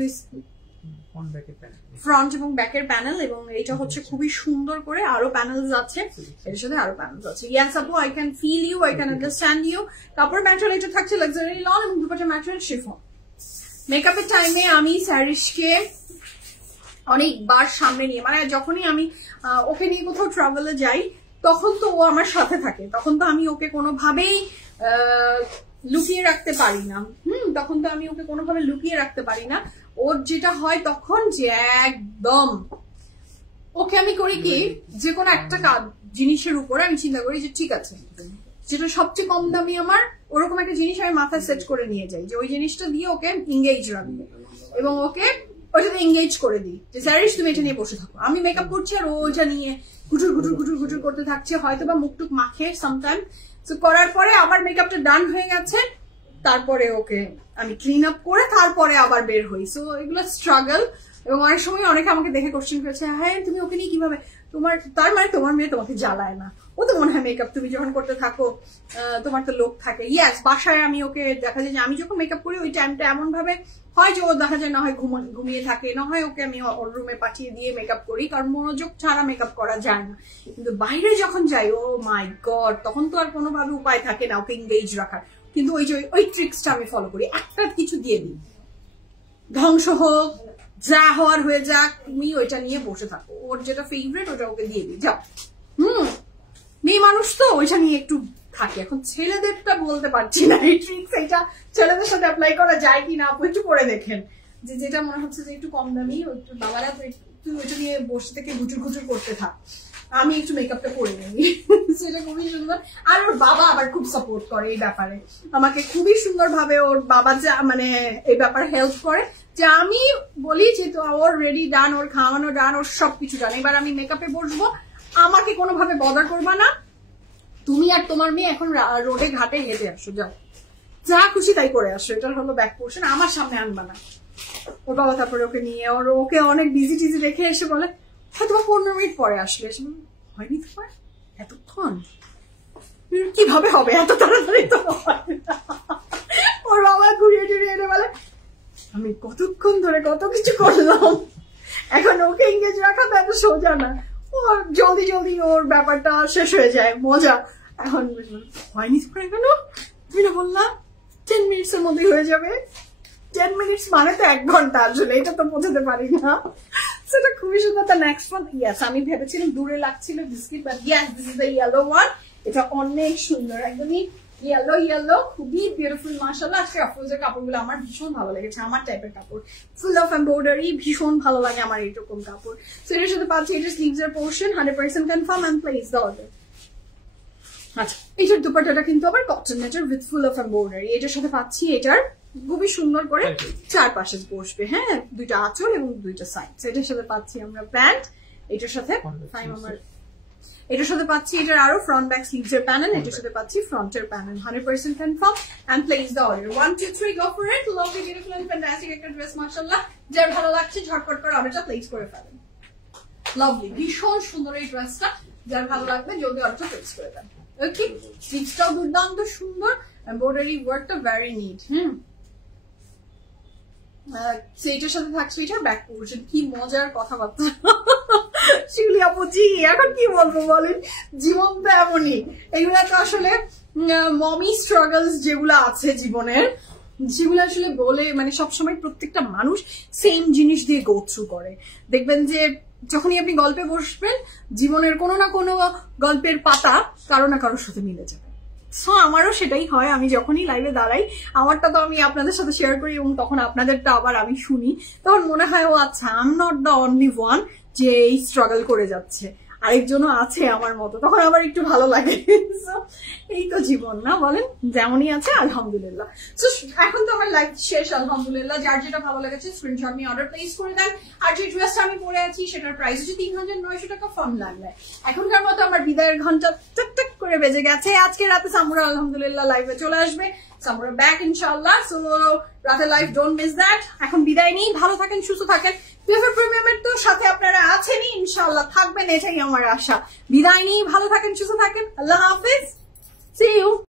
ফ্রন্ট এবং ব্যাকের প্যানেল, এবং এটা হচ্ছে খুবই সুন্দর করে আরো প্যানেলস আছে, এর সাথে আরো প্যানেলস আছে। ইয়াস আপু, I can feel you, I can understand you. কাপড় ম্যাটেরিয়াল এটা থাকছে লাক্সারি লন এবং দুপাট্টা ম্যাটেরিয়াল শিফন। মেকআপের টাইমে আমি স্যারিশকে অনেকবার সামনে নিয়ে, মানে যখনই আমি ওকে নিয়ে কোথাও ট্রাভেলে যাই তখন তো ও আমার সাথে থাকে, তখন তো আমি ওকে কোনোভাবেই লুকিয়ে রাখতে পারি না। তখন তো আমি ওকে কোনোভাবে লুকিয়ে রাখতে পারি না। ওর যেটা হয় তখন যে একদম ওকে আমি করি কি, যে কোনো একটা জিনিসের উপরে আমি চিন্তা করি যে ঠিক আছে যেটা সবচেয়ে কম দামি আমার, ওরকম একটা জিনিস আমি মাথায় সেট করে নিয়ে যাই যে ওই জিনিসটা দিয়ে ওকে এঙ্গেজ রাখবো, এবং ওকে ওইটাতে এঙ্গেজ করে দিই যে স্যারিশ তুমি এটা নিয়ে বসে থাকো। আমি মেকআপ করছি আর ও ওটা নিয়ে ঘুটুর করতে থাকছে, হয়তো বা মুখটুক মাখে সামটাইম। তো করার পরে আমার মেকআপটা ডান হয়ে গেছে, তারপরে ওকে আমি ক্লিন আপ করে তারপরে আবার বের হই। সো এগুলো স্ট্রাগল, এবং অনেক সময় অনেকে আমাকে দেখে কোশ্চেন করেছে, হ্যাঁ তুমি ওকে নিয়ে কিভাবে, তার মানে তোমার মেয়ে তোমাকে জ্বালায় না, ও তো মনে হয় মেকআপ তুমি যখন করতে থাকো তোমার তো লোক থাকে। ইয়াস, বাসায় আমি ওকে দেখা যায় যে আমি যখন মেকআপ করি ওই টাইমটা এমন ভাবে হয় যে ও দেখা যায় না হয় ঘুমিয়ে থাকে, না হয় ওকে আমি ওর রুমে পাঠিয়ে দিয়ে মেকআপ করি, কারণ মনোযোগ ছাড়া মেকআপ করা যায় না। কিন্তু বাইরে যখন যাই, ও মাই গড, তখন তো আর কোনোভাবে উপায় থাকে না ওকে এঙ্গেজ রাখার। কিন্তু ওই ট্রিক্সটা আমি ফলো করি, একটা কিছু দিয়ে দিই, ধ্বংস হোক যা হওয়ার হয়ে যাক, তুমি ওইটা নিয়ে বসে থাকো, ওর যেটা ফেভারিট ওটা ওকে দিয়ে দিই, যাও। মেয়ে মানুষ তো ওইটা নিয়ে একটু থাকে। এখন ছেলেদেরটা বলতে পারছি না এই ট্রিক্স, এটা ছেলেদের সাথে অ্যাপ্লাই করা যায় কিনা আপু একটু করে দেখেন, যে যেটা মনে হচ্ছে যে একটু কম দামি, একটু বাবারা তুই ওইটা নিয়ে বসে থেকে ঘুটুর করতে থাক, আমি একটু মেকআপটা করে নিই। সেটা খুবই সুন্দর। আর ওর বাবা আবার খুব সাপোর্ট করে এই ব্যাপারে, আমাকে খুবই সুন্দর ভাবে ওর বাবা যা মানে এই ব্যাপারে হেল্প করে, যে আমি বলি যে তো ওর রেডি ডান, ওর খাওয়ানো ডান, ওর সবকিছু ডান, এবার আমি মেকআপে বসবো, আমাকে কোনোভাবে বদার করবা না, তুমি আর তোমার মেয়ে এখন রোডে ঘাটে হেঁটে আসো, যাও যা খুশি তাই করে আসো, এটা হলো ব্যাক পোর্শন, আমার সামনে আনবা না। ওর বাবা তারপরে ওকে নিয়ে ওকে অনেক বিজি টিজি রেখে এসে বলে, হ্যাঁ তোমার 15 মিনিট পরে আসলে, এসে হয়নি তোমার এতক্ষণ, কিভাবে হবে এত তাড়াতাড়ি, তো ওর বাবা ঘুরিয়ে টুরিয়ে এনে বলে আমি কতক্ষণ ধরে কত কিছু করলাম, এখন ওকে এঙ্গেজ রাখা তো এত সোজা না, ওর জলদি ওর ব্যাপারটা শেষ হয়ে যায়, মজা। এখন হয়নি তোমার কেন, তুমি না বললাম 10 মিনিটসের মধ্যে হয়ে যাবে, 10 মিনিটস মানে তো 1 ঘন্টা, আসলে এটা তো বোঝাতে পারি না। সেটা খুবই সুন্দর। দ্য নেক্সট ওয়ান, ইয়াস আমি ভেবেছিলাম দূরে লাগছিল biscuit, but yes this is the yellow one, এটা অনেক সুন্দর, একদমই ইয়েলো খুবই বিউটিফুল মাশাআল্লাহ। আজকে আফরোজের কাপড়গুলো আমার ভীষণ ভালো লেগেছে, আমার টাইপের কাপড়, ফুল অফ এমব্রয়ডারি, ভীষণ ভালো লাগে আমার এইরকম কাপড়। সো এটার সাথে পাচ্ছি এটা স্লিভস এর portion, 100% confirm and place the order. আচ্ছা, এটার দুপাট্টাটা কিন্তু আবার কটন নেটের উইথ ফুল অফ এমব্রয়ডারি, এটার সাথে পাচ্ছি এটার খুবই সুন্দর করে চারপাশে বসবে, হ্যাঁ দুইটা আঁচল এবং দুইটা সাইড। এটার সাথে পাচ্ছি আমরা প্যান্ট, এটার সাথে এটার সাথে পাচ্ছি এটার আরো ফ্রন্ট ব্যাক স্লিভস এর প্যানেল, এটার সাথে পাচ্ছি ফ্রন্টের panel, 100% confirm and place the order. 1 2 3 go for it. Lovely beautiful and fantastic একটা ড্রেস মাশাআল্লাহ, যার ভালো লাগছে ঝটপট করে অর্ডারটা প্লেস করে ফেলেন। লাভলি, ভীষণ সুন্দর এই ড্রেসটা, যার ভালো লাগবে জলদি অর্ডারটা প্লেস করে দেন। ওকে, স্লিভসটাও দুর্দান্ত সুন্দর, এমব্রয়ডারি ওয়ার্কটা ভেরি নিট। এটার সাথে থাকছে এটার ব্যাক পোর্শন, কি মজার কথাবার্তা শিউলি আপু, জি এখন কি বলবো বলেন, জীবন তো এমনই, এগুলা তো আসলে মমি স্ট্রাগলস যেগুলো আছে জীবনের, যেগুলো আসলে বলে মানে সবসময় প্রত্যেকটা মানুষ সেম জিনিস দিয়ে গো থ্রু করে। দেখবেন যে যখনই আপনি গল্পে বসবেন জীবনের কোনো না কোনো গল্পের পাতা কারো না কারোর সাথে মিলে যাবে। সো আমারও সেটাই হয়, আমি যখনই লাইভে দাঁড়াই আমারটা তো আমি আপনাদের সাথে শেয়ার করি এবং তখন আপনাদেরটা আবার আমি শুনি, তখন মনে হয় ও আচ্ছা I am not the only one যে এই স্ট্রাগল করে যাচ্ছে, আরেকজনও আছে আমার মতো, তখন আবার একটু ভালো লাগে। এই তো জীবন না বলেন, যেমনই আছে আলহামদুলিল্লাহ। তো এখন তো আমার লাইফ শেষ আলহামদুলিল্লাহ। যার যেটা ভালো লেগেছে স্ক্রিনশট নিয়ে অর্ডার প্লেস করে দেন। আর যে ড্রেসটা আমি পরে আছি সেটার প্রাইস হচ্ছে ৩৯০০ টাকা ফর্ম লাগবে। এখনকার মতো আমার বিদায়ের ঘন্টা টাক টাক করে বেজে গেছে। আজকে রাতে সামুরা আলহামদুলিল্লাহ লাইভে চলে আসবে, সামুরা ব্যাক ইনশাআল্লাহ। সো রাতে লাইভ ডোন্ট মিস দ্যাট। এখন বিদায় নিই, ভালো থাকেন, সুস্থ থাকেন। পিএফএ প্রিমিয়ামের তো সাথে আপনারা আছেনই, ইনশাআল্লাহ থাকবেন, এটাই আমার আশা। বিদায় নিই, ভালো থাকেন, সুস্থ থাকেন, আল্লাহ হাফেজ, সি ইউ।